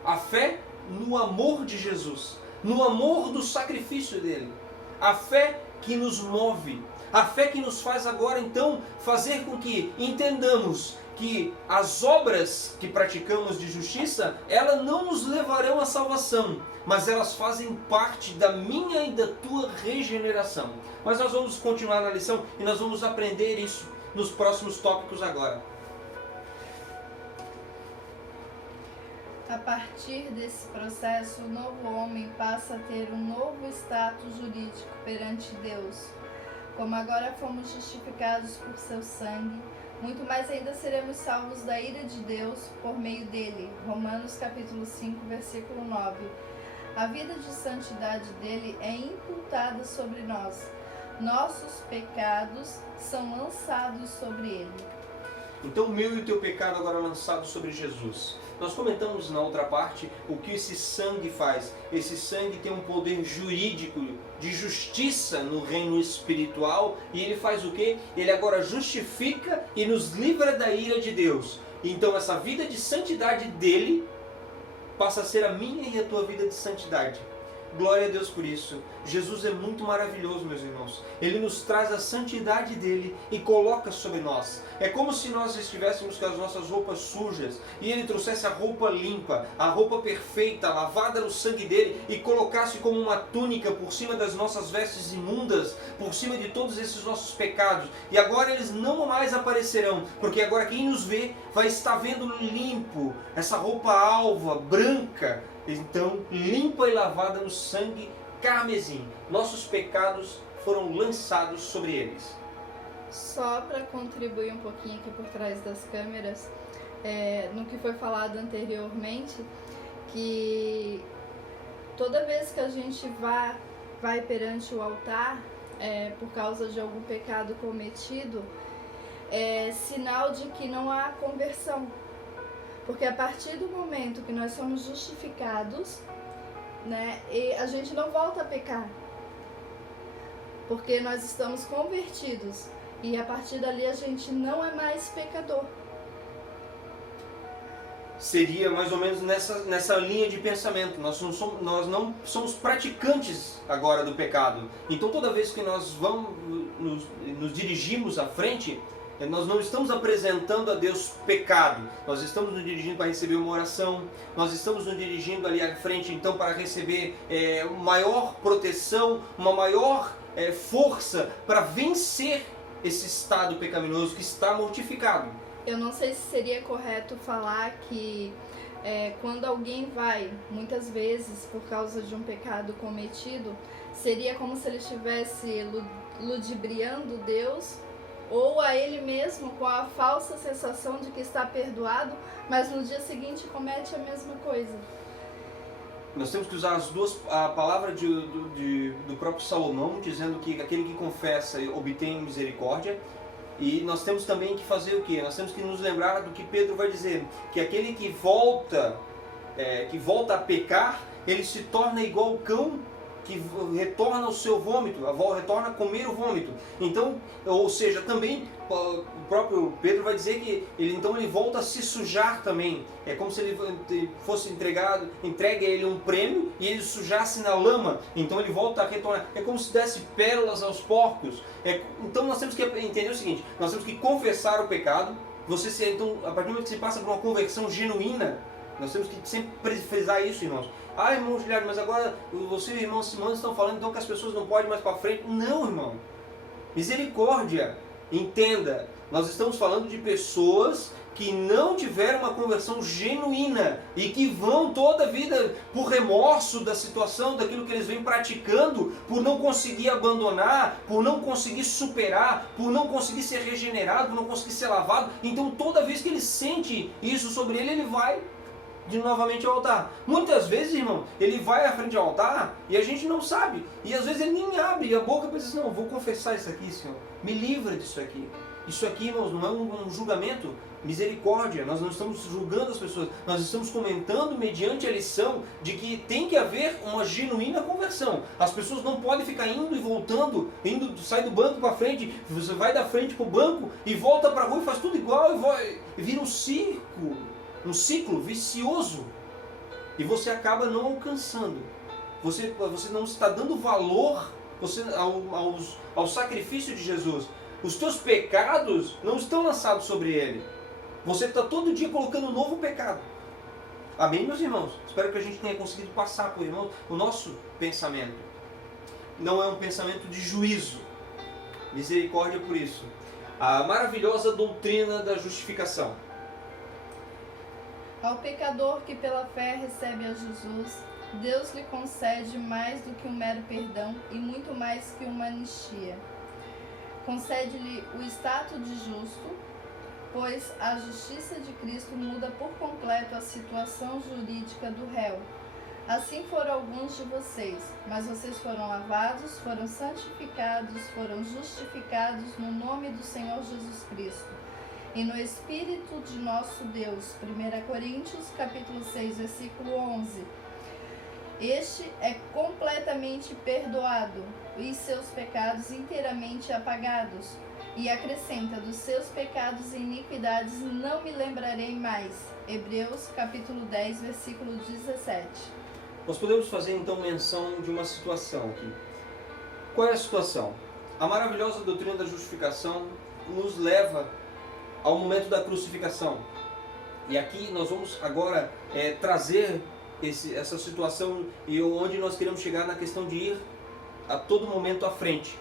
A fé no amor de Jesus, no amor do sacrifício dele. A fé que nos move, a fé que nos faz agora então fazer com que entendamos que as obras que praticamos de justiça, elas não nos levarão à salvação, mas elas fazem parte da minha e da tua regeneração. Mas nós vamos continuar na lição e nós vamos aprender isso nos próximos tópicos agora. A partir desse processo, o novo homem passa a ter um novo status jurídico perante Deus. Como agora fomos justificados por seu sangue, muito mais ainda seremos salvos da ira de Deus por meio dele. Romanos capítulo 5, versículo 9. A vida de santidade dele é imputada sobre nós. Nossos pecados são lançados sobre ele. Então o meu e o teu pecado agora é lançado sobre Jesus. Nós comentamos na outra parte o que esse sangue faz. Esse sangue tem um poder jurídico de justiça no reino espiritual, e ele faz o quê? Ele agora justifica e nos livra da ira de Deus. Então essa vida de santidade dele passa a ser a minha e a tua vida de santidade. Glória a Deus por isso. Jesus é muito maravilhoso, meus irmãos. Ele nos traz a santidade dele e coloca sobre nós. É como se nós estivéssemos com as nossas roupas sujas e ele trouxesse a roupa limpa, a roupa perfeita, lavada no sangue dele, e colocasse como uma túnica por cima das nossas vestes imundas, por cima de todos esses nossos pecados. E agora eles não mais aparecerão, porque agora quem nos vê vai estar vendo limpo, essa roupa alva, branca, então limpa e lavada no sangue carmesim. Nossos pecados foram lançados sobre eles. Só para contribuir um pouquinho aqui por trás das câmeras, no que foi falado anteriormente, que toda vez que a gente vai perante o altar, por causa de algum pecado cometido, é sinal de que não há conversão. Porque a partir do momento que nós somos justificados, né, e a gente não volta a pecar. Porque nós estamos convertidos. E a partir dali a gente não é mais pecador. seria mais ou menos nessa linha de pensamento. Nós não somos praticantes agora do pecado. Então toda vez que nós nos dirigimos à frente, nós não estamos apresentando a Deus pecado. Nós estamos nos dirigindo para receber uma oração. Nós estamos nos dirigindo ali à frente então para receber maior proteção, uma maior força para vencer esse estado pecaminoso que está mortificado. Eu não sei se seria correto falar que quando alguém vai, muitas vezes, por causa de um pecado cometido, seria como se ele estivesse ludibriando Deus ou a ele mesmo com a falsa sensação de que está perdoado, mas no dia seguinte comete a mesma coisa. Nós temos que usar a palavra do próprio Salomão, dizendo que aquele que confessa obtém misericórdia. E nós temos também que fazer o quê? Nós temos que nos lembrar do que Pedro vai dizer, que aquele que volta a pecar, ele se torna igual ao cão que retorna ao seu vômito, retorna a comer o vômito. Então, ou seja, também o próprio Pedro vai dizer que ele volta a se sujar também. É como se ele fosse entregue a ele um prêmio e ele sujasse na lama. Então ele volta a retornar. É como se desse pérolas aos porcos. Então nós temos que entender o seguinte: nós temos que confessar o pecado. Então, a partir do momento que você passa por uma conversão genuína, nós temos que sempre frisar isso, irmãos. Irmão Giliardo, mas agora você e o irmão Simão estão falando então que as pessoas não podem mais para frente. Não, irmão. Misericórdia. Entenda, nós estamos falando de pessoas que não tiveram uma conversão genuína e que vão toda a vida por remorso da situação, daquilo que eles vêm praticando, por não conseguir abandonar, por não conseguir superar, por não conseguir ser regenerado, por não conseguir ser lavado. Então toda vez que ele sente isso sobre ele, ele vai novamente ao altar. Muitas vezes, irmão, ele vai à frente ao altar e a gente não sabe. E às vezes ele nem abre a boca para dizer, não, vou confessar isso aqui, Senhor. Me livra disso aqui. Isso aqui, irmãos, não é um julgamento. Misericórdia. Nós não estamos julgando as pessoas. Nós estamos comentando mediante a lição de que tem que haver uma genuína conversão. As pessoas não podem ficar indo e voltando, sai do banco para frente, você vai da frente para o banco e volta para a rua e faz tudo igual e vira um ciclo vicioso, e você acaba não alcançando, você não está dando valor ao sacrifício de Jesus. Os teus pecados não estão lançados sobre ele, você está todo dia colocando um novo pecado. Amém, meus irmãos? Espero que a gente tenha conseguido passar por irmãos o nosso pensamento. Não é um pensamento de juízo. Misericórdia por isso. A maravilhosa doutrina da justificação. Ao pecador que pela fé recebe a Jesus, Deus lhe concede mais do que um mero perdão e muito mais que uma anistia. Concede-lhe o status de justo, pois a justiça de Cristo muda por completo a situação jurídica do réu. Assim foram alguns de vocês, mas vocês foram lavados, foram santificados, foram justificados no nome do Senhor Jesus Cristo e no Espírito de nosso Deus. 1 Coríntios, capítulo 6, versículo 11. Este é completamente perdoado e seus pecados inteiramente apagados. E acrescenta, dos seus pecados e iniquidades não me lembrarei mais. Hebreus, capítulo 10, versículo 17. Nós podemos fazer então menção de uma situação aqui. Qual é a situação? A maravilhosa doutrina da justificação nos leva ao momento da crucificação. E aqui nós vamos agora trazer essa situação e onde nós queremos chegar na questão de ir a todo momento à frente.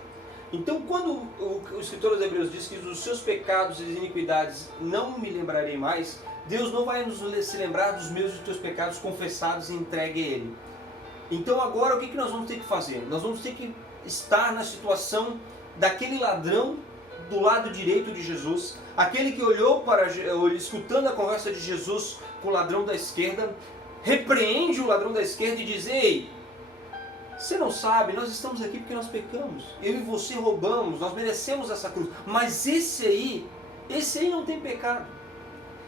Então, quando o escritor aos Hebreus diz que dos seus pecados e iniquidades não me lembrarei mais, Deus não vai se lembrar dos meus e dos teus pecados confessados e entregue a Ele. Então agora o que nós vamos ter que fazer? Nós vamos ter que estar na situação daquele ladrão do lado direito de Jesus, aquele que olhou escutando a conversa de Jesus com o ladrão da esquerda, repreende o ladrão da esquerda e diz, ei, você não sabe, nós estamos aqui porque nós pecamos, eu e você roubamos, nós merecemos essa cruz, mas esse aí não tem pecado.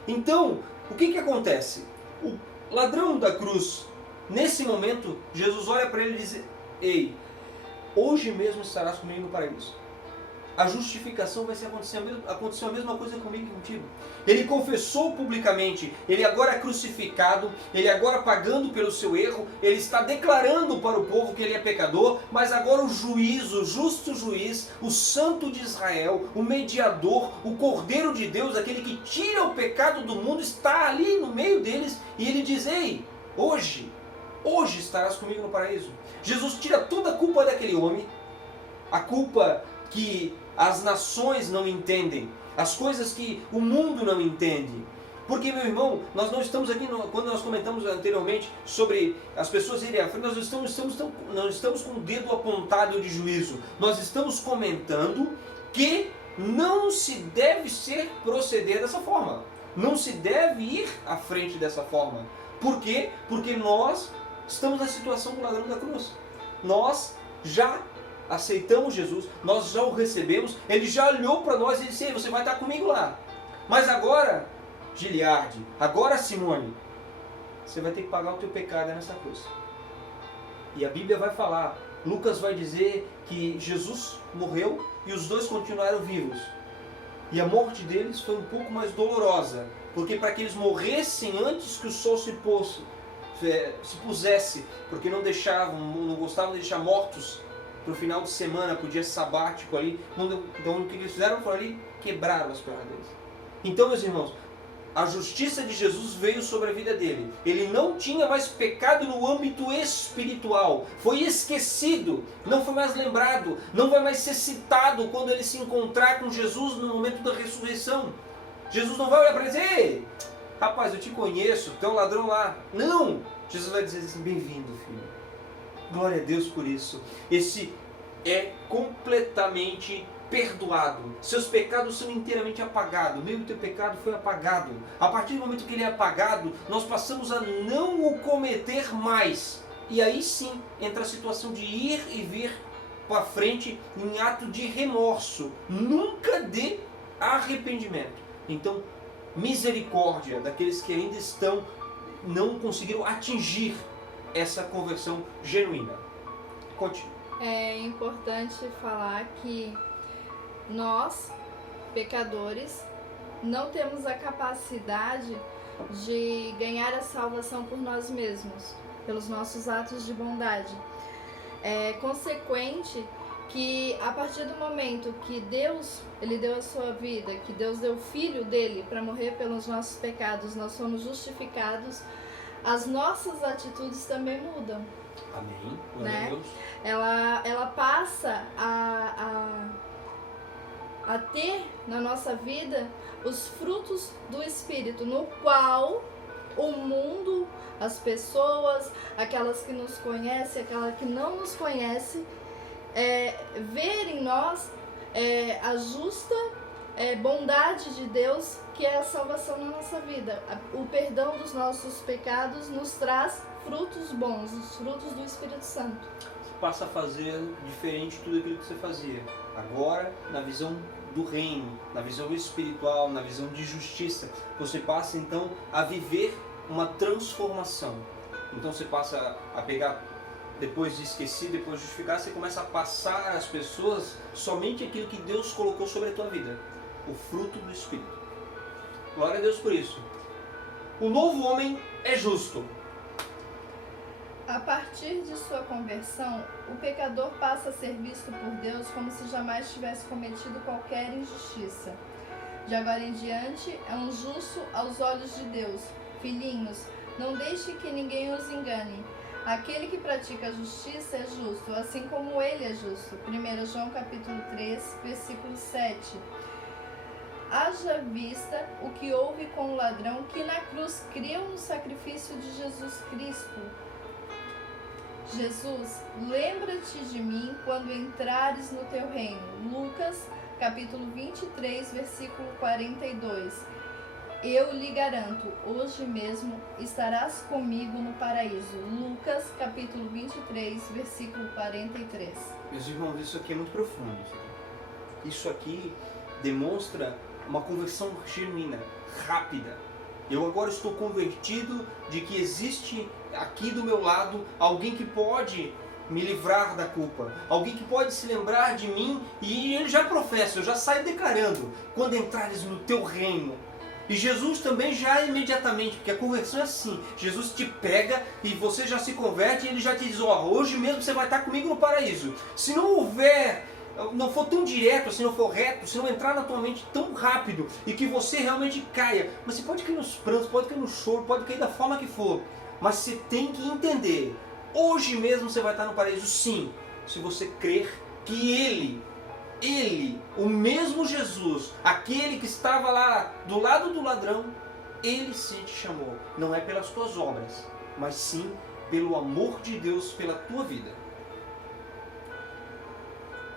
Então, o que acontece? O ladrão da cruz, nesse momento, Jesus olha para ele e diz, ei, hoje mesmo estarás comigo no paraíso. a justificação vai aconteceu a mesma coisa comigo e contigo. Ele confessou publicamente, ele agora é crucificado, ele agora pagando pelo seu erro, ele está declarando para o povo que ele é pecador, mas agora o juiz, o justo juiz, o santo de Israel, o mediador, o Cordeiro de Deus, aquele que tira o pecado do mundo, está ali no meio deles e ele diz: ei, hoje estarás comigo no paraíso. Jesus tira toda a culpa daquele homem, a culpa que as nações não entendem, as coisas que o mundo não entende. Porque, meu irmão, nós não estamos aqui, quando nós comentamos anteriormente sobre as pessoas irem à frente, nós não estamos com o dedo apontado de juízo. Nós estamos comentando que não se deve proceder dessa forma. Não se deve ir à frente dessa forma. Por quê? Porque nós estamos na situação do ladrão da cruz. Nós já aceitamos Jesus, nós já o recebemos, ele já olhou para nós e disse: você vai estar comigo lá. Mas agora, Giliardi, agora Simone, você vai ter que pagar o teu pecado nessa cruz. E a Bíblia vai falar, Lucas vai dizer que Jesus morreu e os dois continuaram vivos. E a morte deles foi um pouco mais dolorosa, porque para que eles morressem antes que o sol se pusesse, porque não gostavam de deixar mortos para o final de semana, para o dia sabático ali. Então o que eles fizeram foi ali, quebraram as pernas deles. Então, meus irmãos, a justiça de Jesus veio sobre a vida dele. Ele não tinha mais pecado no âmbito espiritual. Foi esquecido, não foi mais lembrado, não vai mais ser citado quando ele se encontrar com Jesus no momento da ressurreição. Jesus não vai olhar para ele e dizer: ei, rapaz, eu te conheço, tu é um ladrão lá. Não! Jesus vai dizer assim: bem-vindo, filho. Glória a Deus por isso. Esse é completamente perdoado. Seus pecados são inteiramente apagados. Mesmo o teu pecado foi apagado. A partir do momento que ele é apagado, nós passamos a não o cometer mais. E aí sim entra a situação de ir e vir para frente em ato de remorso, nunca de arrependimento. Então, misericórdia daqueles que ainda não conseguiram atingir essa conversão genuína. Continue. É importante falar que nós, pecadores, não temos a capacidade de ganhar a salvação por nós mesmos, pelos nossos atos de bondade. É consequente que a partir do momento que Deus, ele deu a sua vida, que Deus deu o Filho dele para morrer pelos nossos pecados, nós somos justificados, as nossas atitudes também mudam. Amém. Né? A Deus. Ela passa a ter na nossa vida os frutos do Espírito, no qual o mundo, as pessoas, aquelas que nos conhecem, aquelas que não nos conhecem, ver em nós a justa bondade de Deus, que é a salvação na nossa vida. O perdão dos nossos pecados nos traz frutos bons, os frutos do Espírito Santo. Você passa a fazer diferente de tudo aquilo que você fazia. Agora, na visão do reino, na visão espiritual, na visão de justiça, você passa então a viver uma transformação. Então você passa a pegar, depois de esquecer, depois de justificar, você começa a passar às pessoas somente aquilo que Deus colocou sobre a tua vida, o fruto do Espírito. Glória a Deus por isso. O novo homem é justo. A partir de sua conversão, o pecador passa a ser visto por Deus como se jamais tivesse cometido qualquer injustiça. De agora em diante, é um justo aos olhos de Deus. Filhinhos, não deixe que ninguém os engane. Aquele que pratica a justiça é justo, assim como ele é justo. 1 João capítulo 3, versículo 7. Haja vista o que houve com o ladrão que na cruz creu no sacrifício de Jesus Cristo. Jesus, lembra-te de mim quando entrares no teu reino. Lucas capítulo 23, versículo 42. Eu lhe garanto, hoje mesmo estarás comigo no paraíso. Lucas capítulo 23, versículo 43. Meus irmãos, isso aqui é muito profundo. Isso aqui demonstra uma conversão genuína, rápida. Eu agora estou convertido de que existe aqui do meu lado alguém que pode me livrar da culpa. Alguém que pode se lembrar de mim e ele já professa, eu já saio declarando, quando entrares no teu reino. E Jesus também já imediatamente, porque a conversão é assim, Jesus te pega e você já se converte e ele já te diz, hoje mesmo você vai estar comigo no paraíso. Se não houver, não for tão direto, se não for reto, se não entrar na tua mente tão rápido e que você realmente caia, mas você pode cair nos prantos, pode cair no choro, pode cair da forma que for, mas você tem que entender, hoje mesmo você vai estar no paraíso sim, se você crer que Ele, o mesmo Jesus, aquele que estava lá do lado do ladrão, Ele sim te chamou. Não é pelas tuas obras, mas sim pelo amor de Deus pela tua vida.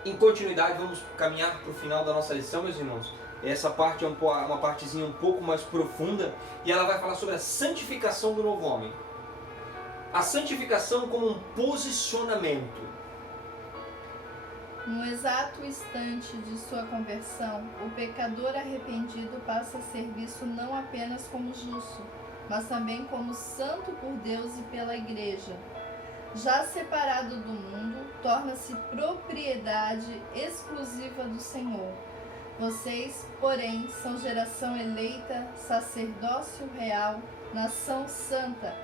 Em continuidade, vamos caminhar para o final da nossa lição, meus irmãos. Essa parte é uma partezinha um pouco mais profunda e ela vai falar sobre a santificação do novo homem. A santificação como um posicionamento. No exato instante de sua conversão, o pecador arrependido passa a ser visto não apenas como justo, mas também como santo por Deus e pela Igreja. Já separado do mundo, torna-se propriedade exclusiva do Senhor. Vocês, porém, são geração eleita, sacerdócio real, nação santa,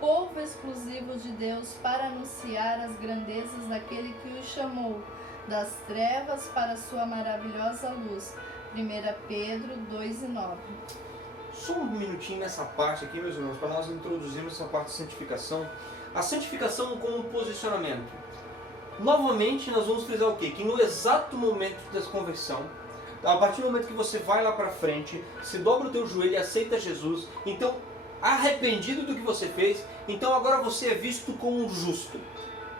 povo exclusivo de Deus para anunciar as grandezas daquele que os chamou das trevas para a sua maravilhosa luz. 1 Pedro 2:9. Só um minutinho nessa parte aqui, meus irmãos, para nós introduzirmos essa parte de santificação. A santificação como um posicionamento. Novamente, nós vamos frisar o quê? Que no exato momento da conversão, a partir do momento que você vai lá para frente, se dobra o teu joelho e aceita Jesus, então, arrependido do que você fez, então agora você é visto como um justo.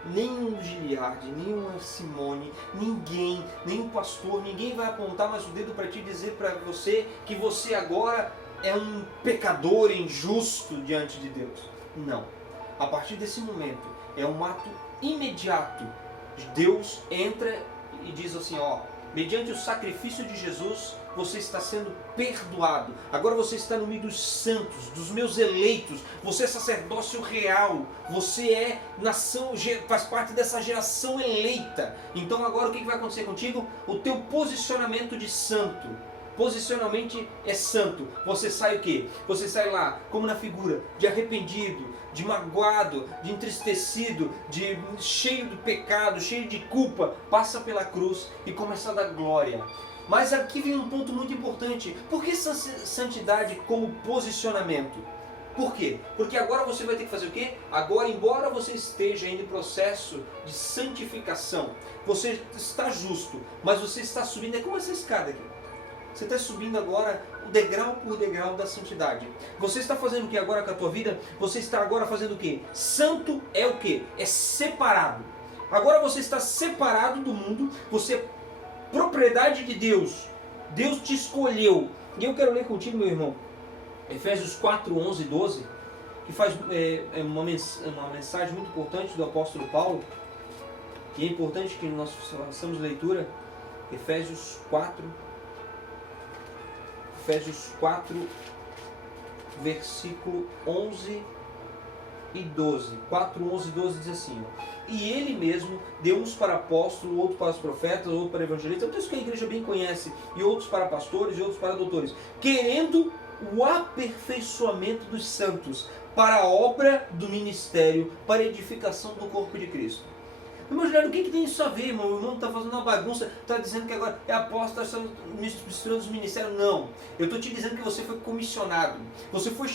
Nem um Giliardi, nem uma Simone, ninguém, nem um pastor, ninguém vai apontar mais o dedo para ti e dizer para você que você agora é um pecador injusto diante de Deus. Não. A partir desse momento, é um ato imediato. Deus entra e diz assim, mediante o sacrifício de Jesus, você está sendo perdoado. Agora você está no meio dos santos, dos meus eleitos. Você é sacerdócio real. Você é nação, faz parte dessa geração eleita. Então agora o que vai acontecer contigo? O teu posicionamento de santo. Posicionalmente é santo. Você sai o quê? Você sai lá, como na figura, de arrependido, de magoado, de entristecido, de cheio de pecado, cheio de culpa. Passa pela cruz e começa a dar glória. Mas aqui vem um ponto muito importante. Por que santidade como posicionamento? Por quê? Porque agora você vai ter que fazer o quê? Agora, embora você esteja ainda em processo de santificação, você está justo, mas você está subindo, é como essa escada aqui. Você está subindo agora degrau por degrau da santidade. Você está fazendo o que agora com a tua vida? Você está agora fazendo o que? Santo é o que? É separado. Agora você está separado do mundo, você é propriedade de Deus. Deus te escolheu. E eu quero ler contigo, meu irmão, Efésios 4, 11 e 12, que faz uma mensagem muito importante do apóstolo Paulo, e é importante que nós façamos leitura. Efésios 4, versículo 11 e 12. 4, 11 e 12 diz assim, e ele mesmo deu uns para apóstolos, outros para os profetas, outros para evangelistas, é um texto que a igreja bem conhece, e outros para pastores, e outros para doutores, querendo o aperfeiçoamento dos santos, para a obra do ministério, para a edificação do corpo de Cristo. Imagina, o que tem isso a ver, irmão? O irmão está fazendo uma bagunça, está dizendo que agora é apóstolo, está misturando os ministérios. Não, eu estou te dizendo que você foi comissionado, você foi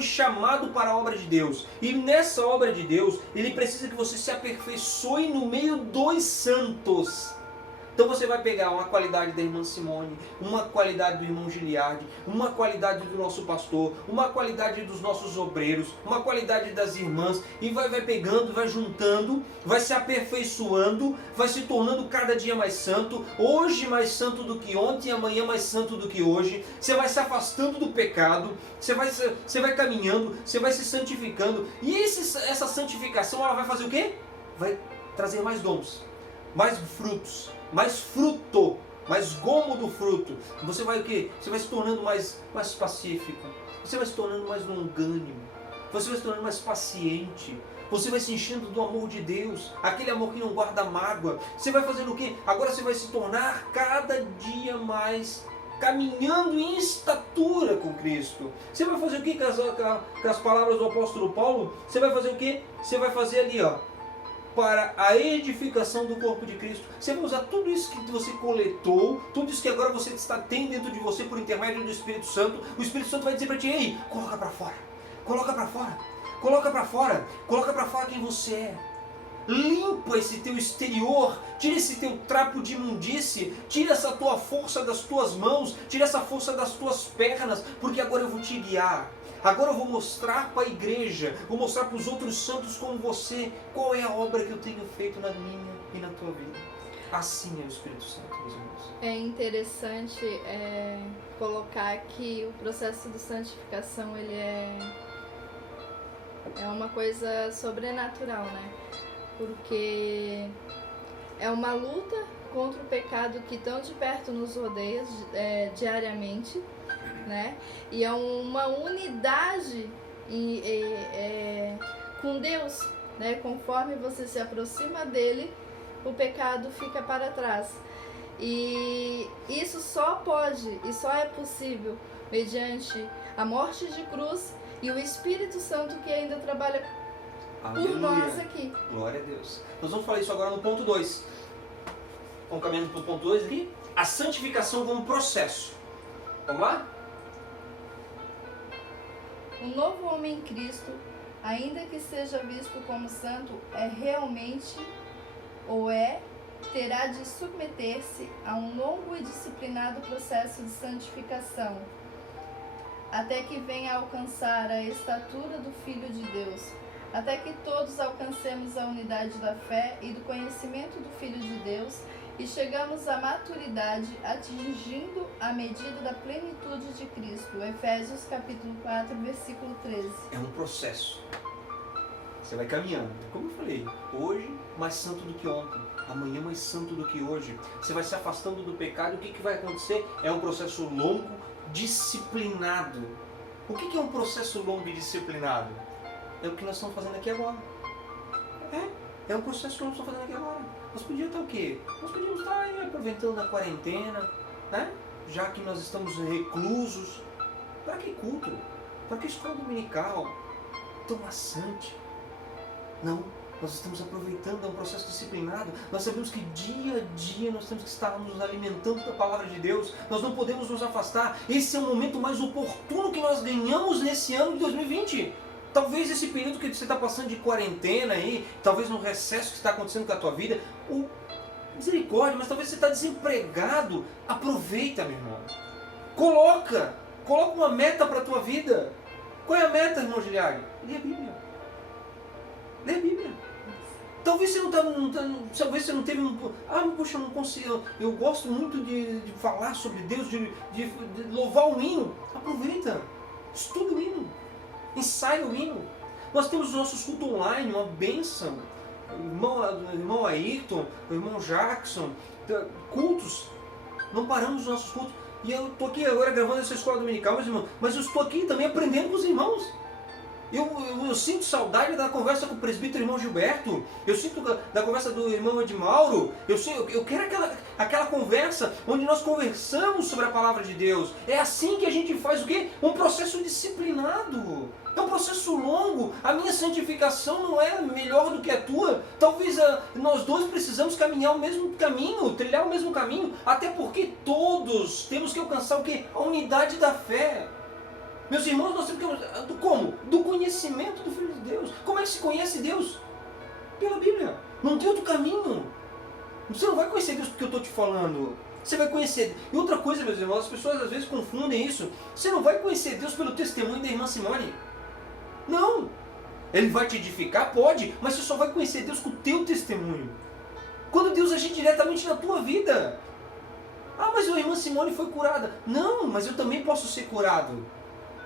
chamado para a obra de Deus. E nessa obra de Deus, Ele precisa que você se aperfeiçoe no meio dos santos. Então você vai pegar uma qualidade da irmã Simone, uma qualidade do irmão Giliardi, uma qualidade do nosso pastor, uma qualidade dos nossos obreiros, uma qualidade das irmãs, e vai pegando, vai juntando, vai se aperfeiçoando, vai se tornando cada dia mais santo, hoje mais santo do que ontem, amanhã mais santo do que hoje. Você vai se afastando do pecado, você vai caminhando, você vai se santificando, e essa santificação ela vai fazer o quê? Vai trazer mais dons, mais frutos, mais fruto, mais gomo do fruto. Você vai o quê? Você vai se tornando mais pacífico, você vai se tornando mais longânimo, você vai se tornando mais paciente, você vai se enchendo do amor de Deus, aquele amor que não guarda mágoa. Você vai fazendo o quê? Agora você vai se tornar cada dia mais caminhando em estatura com Cristo. Você vai fazer o quê com as palavras do apóstolo Paulo? Você vai fazer o quê? Você vai fazer ali, ó, para a edificação do corpo de Cristo. Você vai usar tudo isso que você coletou, tudo isso que agora você tem dentro de você por intermédio do Espírito Santo. O Espírito Santo vai dizer para ti: ei, coloca para fora, coloca para fora, coloca para fora, coloca para fora quem você é. Limpa esse teu exterior, tira esse teu trapo de imundície, tira essa tua força das tuas mãos, tira essa força das tuas pernas, porque agora eu vou te guiar. Agora eu vou mostrar para a igreja, vou mostrar para os outros santos como você, qual é a obra que eu tenho feito na minha e na tua vida. Assim é o Espírito Santo, meus irmãos. É interessante colocar que o processo de santificação ele é uma coisa sobrenatural, né? Porque é uma luta contra o pecado que tão de perto nos rodeia diariamente, né? E é uma unidade com Deus, né? Conforme você se aproxima dele, o pecado fica para trás. E isso só pode e só é possível mediante a morte de cruz e o Espírito Santo que ainda trabalha por nós aqui. Glória a Deus. Nós vamos falar isso agora no ponto 2. Vamos caminhando para o ponto 2 aqui. A santificação como processo. Vamos lá? O novo homem em Cristo, ainda que seja visto como santo, é realmente terá de submeter-se a um longo e disciplinado processo de santificação, até que venha a alcançar a estatura do Filho de Deus, até que todos alcancemos a unidade da fé e do conhecimento do Filho de Deus e chegamos à maturidade, atingindo a medida da plenitude de Cristo. Efésios capítulo 4, versículo 13. É um processo. Você vai caminhando. Como eu falei, hoje mais santo do que ontem, amanhã mais santo do que hoje. Você vai se afastando do pecado. O que vai acontecer? É um processo longo, disciplinado. O que é um processo longo e disciplinado? É o que nós estamos fazendo aqui agora. É um processo que nós estamos fazendo aqui agora. Nós podíamos estar o quê? Nós podíamos estar aí aproveitando a quarentena, né? Já que nós estamos reclusos. Para que culto? Para que escola dominical? Tão maçante. Não, nós estamos aproveitando, é um processo disciplinado. Nós sabemos que dia a dia nós temos que estar nos alimentando da palavra de Deus. Nós não podemos nos afastar. Esse é o momento mais oportuno que nós ganhamos nesse ano de 2020. Talvez esse período que você está passando de quarentena aí, talvez no recesso que está acontecendo com a tua vida, misericórdia, mas talvez você está desempregado. Aproveita, meu irmão. Coloca uma meta para a tua vida. Qual é a meta, irmão Giliard? Lê a Bíblia. Lê a Bíblia. Talvez você talvez você não teve poxa, eu não consigo. Eu gosto muito de falar sobre Deus, de louvar o hino. Aproveita. Estuda o hino. Ensaia o hino. Nós temos os nossos cultos online, uma bênção. O irmão Ayrton, o irmão Jackson, cultos. Não paramos os nossos cultos. E eu estou aqui agora gravando essa escola dominical, meus irmãos, mas eu estou aqui também aprendendo com os irmãos. Eu sinto saudade da conversa com o presbítero irmão Gilberto. Eu sinto da conversa do irmão Edmauro. Eu quero aquela conversa onde nós conversamos sobre a palavra de Deus. É assim que a gente faz o quê? Um processo disciplinado. É um processo longo. A minha santificação não é melhor do que a tua. Talvez nós dois precisamos caminhar o mesmo caminho, trilhar o mesmo caminho. Até porque todos temos que alcançar o quê? A unidade da fé. Meus irmãos, nós temos que... Como? Do conhecimento do Filho de Deus. Como é que se conhece Deus? Pela Bíblia. Não tem outro caminho. Você não vai conhecer Deus porque eu estou te falando. Você vai conhecer... E outra coisa, meus irmãos, as pessoas às vezes confundem isso. Você não vai conhecer Deus pelo testemunho da irmã Simone. Não. Ele vai te edificar? Pode. Mas você só vai conhecer Deus com o teu testemunho. Quando Deus agir diretamente na tua vida. Mas a irmã Simone foi curada. Não, mas eu também posso ser curado.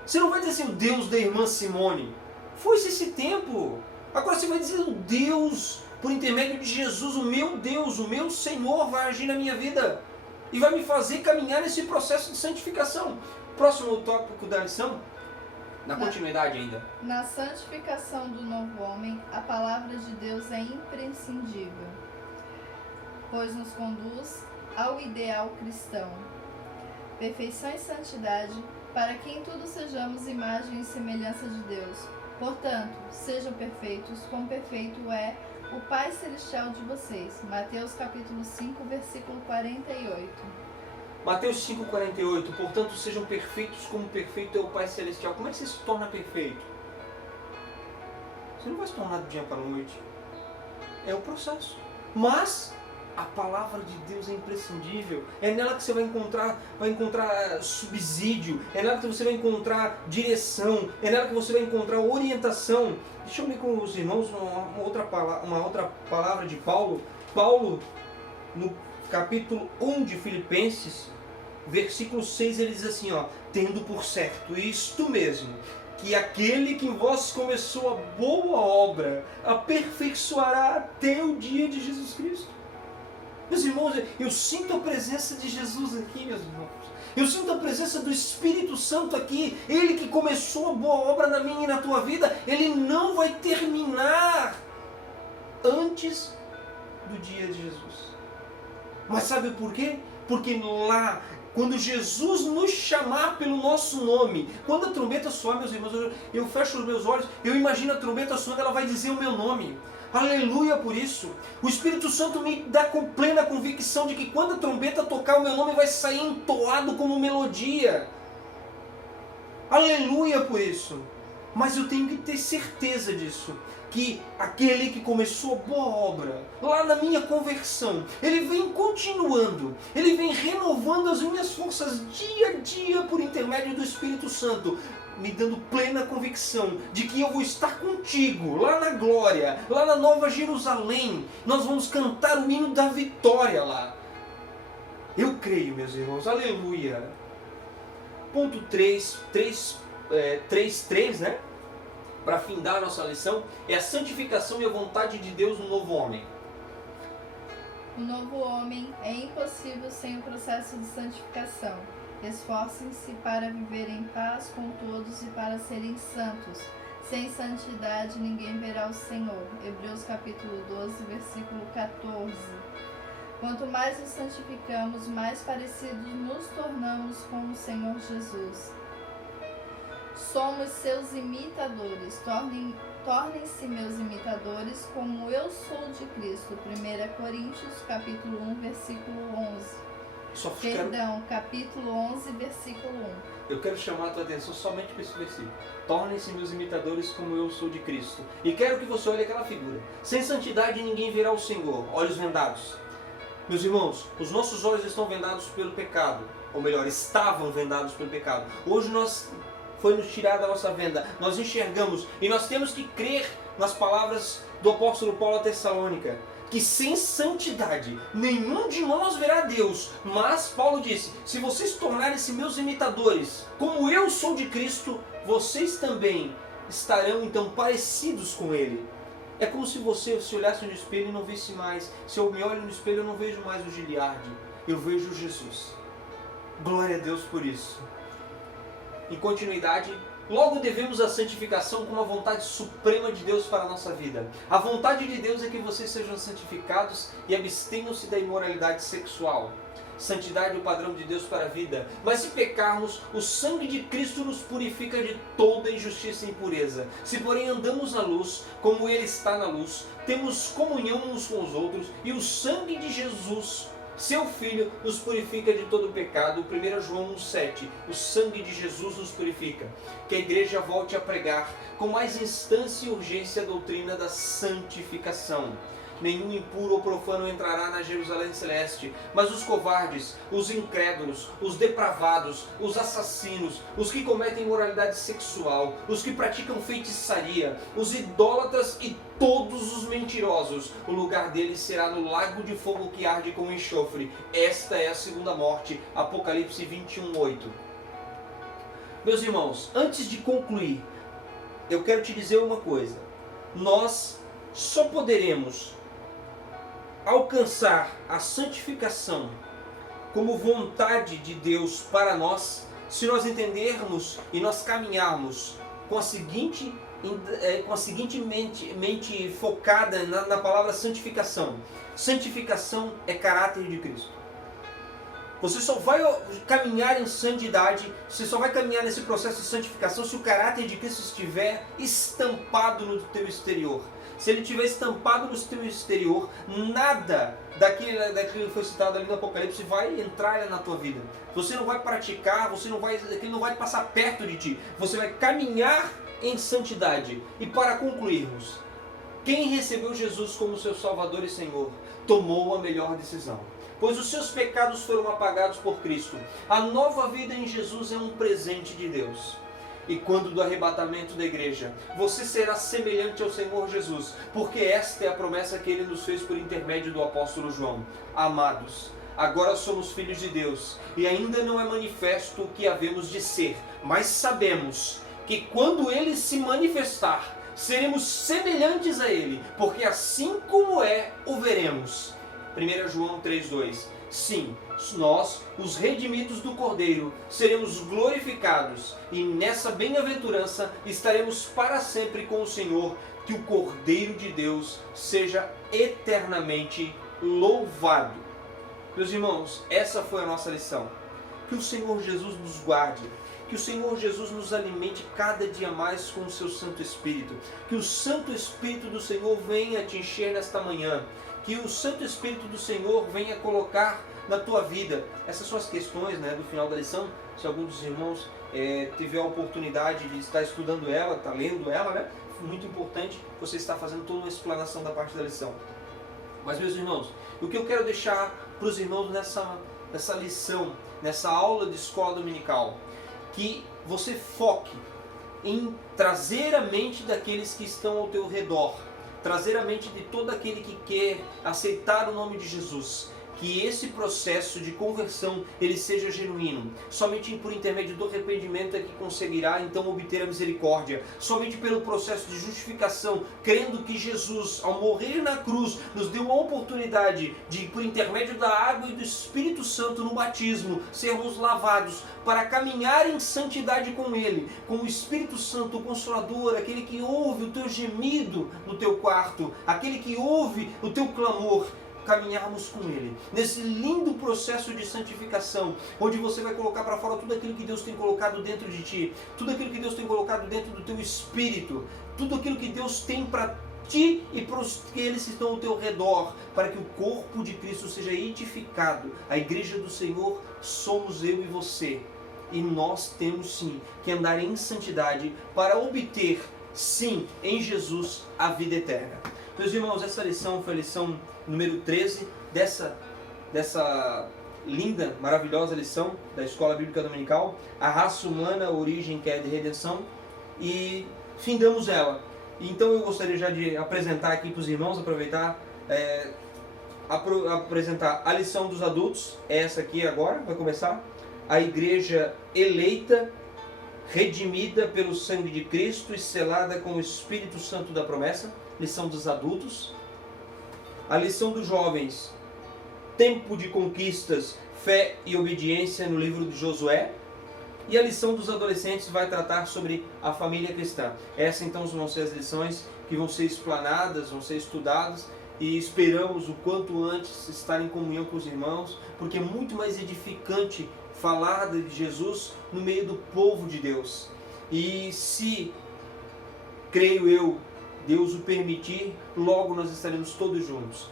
Você não vai dizer assim, o Deus da irmã Simone. Foi-se esse tempo. Agora você vai dizer, o Deus, por intermédio de Jesus, o meu Deus, o meu Senhor vai agir na minha vida. E vai me fazer caminhar nesse processo de santificação. Próximo tópico da lição. Na continuidade ainda. Na santificação do novo homem, a palavra de Deus é imprescindível, pois nos conduz ao ideal cristão, perfeição e santidade, para que em tudo sejamos imagem e semelhança de Deus. Portanto, sejam perfeitos, como perfeito é o Pai Celestial de vocês. Mateus capítulo 5, versículo 48. Mateus 5,48, portanto sejam perfeitos como perfeito é o Pai Celestial. Como é que você se torna perfeito? Você não vai se tornar do dia para a noite. É o processo. Mas a palavra de Deus é imprescindível. É nela que você vai encontrar subsídio. É nela que você vai encontrar direção. É nela que você vai encontrar orientação. Deixa eu ler com os irmãos uma outra palavra de Paulo. Paulo, no capítulo 1 de Filipenses, versículo 6, ele diz assim, tendo por certo isto mesmo, que aquele que em vós começou a boa obra, aperfeiçoará até o dia de Jesus Cristo. Meus irmãos, eu sinto a presença de Jesus aqui, meus irmãos. Eu sinto a presença do Espírito Santo aqui. Ele que começou a boa obra na minha e na tua vida, ele não vai terminar antes do dia de Jesus. Mas sabe por quê? Porque lá, quando Jesus nos chamar pelo nosso nome, quando a trombeta soar, meus irmãos, eu fecho os meus olhos, eu imagino a trombeta soando, ela vai dizer o meu nome. Aleluia por isso. O Espírito Santo me dá com plena convicção de que quando a trombeta tocar, o meu nome vai sair entoado como melodia. Aleluia por isso. Mas eu tenho que ter certeza disso, que aquele que começou a boa obra, lá na minha conversão, ele vem continuando, ele vem renovando as minhas forças dia a dia por intermédio do Espírito Santo, me dando plena convicção de que eu vou estar contigo, lá na glória, lá na Nova Jerusalém. Nós vamos cantar o hino da vitória lá. Eu creio, meus irmãos, aleluia. Ponto 3, né? Para findar a nossa lição, é a santificação e a vontade de Deus no novo homem. O novo homem é impossível sem o processo de santificação. Esforcem-se para viver em paz com todos e para serem santos. Sem santidade ninguém verá o Senhor. Hebreus capítulo 12, versículo 14. Quanto mais nos santificamos, mais parecidos nos tornamos com o Senhor Jesus. Somos seus imitadores. Tornem-se meus imitadores como eu sou de Cristo. 1 Coríntios capítulo 1, versículo 11. Capítulo 11, versículo 1. Eu quero chamar a tua atenção somente para esse versículo. Tornem-se meus imitadores como eu sou de Cristo. E quero que você olhe aquela figura. Sem santidade ninguém verá o Senhor. Olhos vendados. Meus irmãos, os nossos olhos estão vendados pelo pecado. Ou melhor, estavam vendados pelo pecado. Hoje foi nos tirada a nossa venda. Nós enxergamos. E nós temos que crer nas palavras do apóstolo Paulo a Tessalônica, que sem santidade nenhum de nós verá Deus. Mas Paulo disse, se vocês tornarem-se meus imitadores, como eu sou de Cristo, vocês também estarão então parecidos com Ele. É como se você se olhasse no espelho e não visse mais. Se eu me olho no espelho eu não vejo mais o Giliardi, eu vejo Jesus. Glória a Deus por isso. Em continuidade, logo devemos a santificação como a vontade suprema de Deus para a nossa vida. A vontade de Deus é que vocês sejam santificados e abstenham-se da imoralidade sexual. Santidade é o padrão de Deus para a vida. Mas se pecarmos, o sangue de Cristo nos purifica de toda injustiça e impureza. Se porém andamos na luz, como Ele está na luz, temos comunhão uns com os outros, e o sangue de Jesus, seu Filho, nos purifica de todo pecado. 1 João 1,7. O sangue de Jesus nos purifica. Que a igreja volte a pregar com mais instância e urgência a doutrina da santificação. Nenhum impuro ou profano entrará na Jerusalém celeste, mas os covardes, os incrédulos, os depravados, os assassinos, os que cometem imoralidade sexual, os que praticam feitiçaria, os idólatras e todos os mentirosos. O lugar deles será no lago de fogo que arde com enxofre. Esta é a segunda morte. Apocalipse 21:8. Meus irmãos, antes de concluir, eu quero te dizer uma coisa. Nós só poderemos alcançar a santificação como vontade de Deus para nós se nós entendermos e nós caminharmos com a seguinte mente focada na palavra santificação. Santificação é caráter de Cristo. Você só vai caminhar em santidade, você só vai caminhar nesse processo de santificação se o caráter de Cristo estiver estampado no teu exterior. Se ele estiver estampado no teu exterior, nada daquilo que foi citado ali no Apocalipse vai entrar na tua vida. Você não vai praticar, aquilo não vai passar perto de ti. Você vai caminhar em santidade. E para concluirmos, quem recebeu Jesus como seu Salvador e Senhor, tomou a melhor decisão. Pois os seus pecados foram apagados por Cristo. A nova vida em Jesus é um presente de Deus. E quando do arrebatamento da igreja, você será semelhante ao Senhor Jesus, porque esta é a promessa que Ele nos fez por intermédio do apóstolo João. Amados, agora somos filhos de Deus, e ainda não é manifesto o que havemos de ser, mas sabemos que quando Ele se manifestar, seremos semelhantes a Ele, porque assim como é, o veremos. 1 João 3,2. Sim, nós, os redimidos do Cordeiro, seremos glorificados e nessa bem-aventurança estaremos para sempre com o Senhor. Que o Cordeiro de Deus seja eternamente louvado. Meus irmãos, essa foi a nossa lição. Que o Senhor Jesus nos guarde. Que o Senhor Jesus nos alimente cada dia mais com o seu Santo Espírito. Que o Santo Espírito do Senhor venha te encher nesta manhã. Que o Santo Espírito do Senhor venha colocar na tua vida essas suas questões, do final da lição. Se algum dos irmãos tiver a oportunidade de estar estudando ela, estar lendo ela, muito importante você estar fazendo toda uma explanação da parte da lição. Mas, meus irmãos, o que eu quero deixar para os irmãos nessa lição, nessa aula de escola dominical, que você foque em trazer a mente daqueles que estão ao teu redor, trazer a mente de todo aquele que quer aceitar o nome de Jesus, que esse processo de conversão ele seja genuíno. Somente por intermédio do arrependimento é que conseguirá então obter a misericórdia. Somente pelo processo de justificação, crendo que Jesus, ao morrer na cruz, nos deu a oportunidade de, por intermédio da água e do Espírito Santo no batismo, sermos lavados para caminhar em santidade com Ele, com o Espírito Santo, o Consolador, aquele que ouve o teu gemido no teu quarto, aquele que ouve o teu clamor, caminharmos com Ele, nesse lindo processo de santificação, onde você vai colocar para fora tudo aquilo que Deus tem colocado dentro de ti, tudo aquilo que Deus tem colocado dentro do teu espírito, tudo aquilo que Deus tem para ti e para os que eles estão ao teu redor, para que o corpo de Cristo seja edificado. A igreja do Senhor somos eu e você, e nós temos sim que andar em santidade para obter, sim, em Jesus a vida eterna. Meus irmãos, essa lição foi a lição número 13 dessa linda, maravilhosa lição da Escola Bíblica Dominical, a raça humana, origem, queda e redenção, e findamos ela. Então eu gostaria já de apresentar aqui para os irmãos, apresentar a lição dos adultos, essa aqui agora, vai começar, a igreja eleita, redimida pelo sangue de Cristo e selada com o Espírito Santo da promessa, lição dos adultos. A lição dos jovens, tempo de conquistas, fé e obediência no livro de Josué. E a lição dos adolescentes vai tratar sobre a família cristã. Essas então vão ser as lições que vão ser explanadas, vão ser estudadas, e esperamos o quanto antes estar em comunhão com os irmãos, porque é muito mais edificante falar de Jesus no meio do povo de Deus. E se, creio eu, Deus o permitir, logo nós estaremos todos juntos.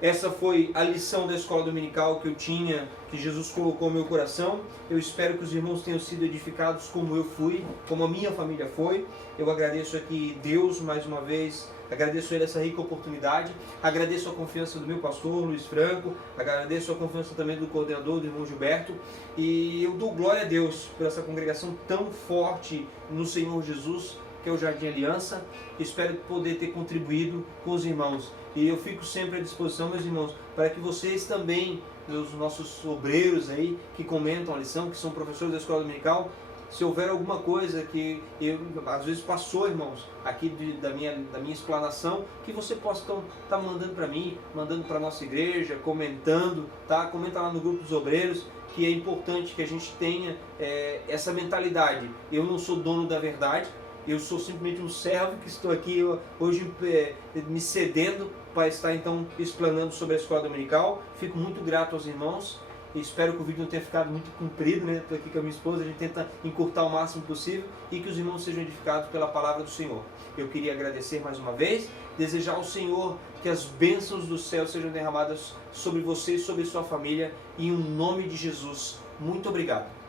Essa foi a lição da escola dominical que eu tinha, que Jesus colocou no meu coração. Eu espero que os irmãos tenham sido edificados como eu fui, como a minha família foi. Eu agradeço aqui Deus mais uma vez, agradeço a Ele essa rica oportunidade, agradeço a confiança do meu pastor Luiz Franco, agradeço a confiança também do coordenador, do irmão Gilberto, e eu dou glória a Deus por essa congregação tão forte no Senhor Jesus, que é o Jardim Aliança. Espero poder ter contribuído com os irmãos. E eu fico sempre à disposição, meus irmãos, para que vocês também, os nossos obreiros aí, que comentam a lição, que são professores da escola dominical, se houver alguma coisa que eu, às vezes passou, irmãos, aqui da minha explanação, que você possa então estar mandando para mim, mandando para a nossa igreja, comentando, tá? Comenta lá no grupo dos obreiros, que é importante que a gente tenha essa mentalidade. Eu não sou dono da verdade, Eu sou simplesmente um servo que estou aqui hoje me cedendo para estar então explanando sobre a escola dominical. Fico muito grato aos irmãos. Espero que o vídeo não tenha ficado muito comprido, né? Estou aqui com a minha esposa, a gente tenta encurtar o máximo possível e que os irmãos sejam edificados pela palavra do Senhor. Eu queria agradecer mais uma vez, desejar ao Senhor que as bênçãos do céu sejam derramadas sobre você e sobre sua família, em nome de Jesus. Muito obrigado.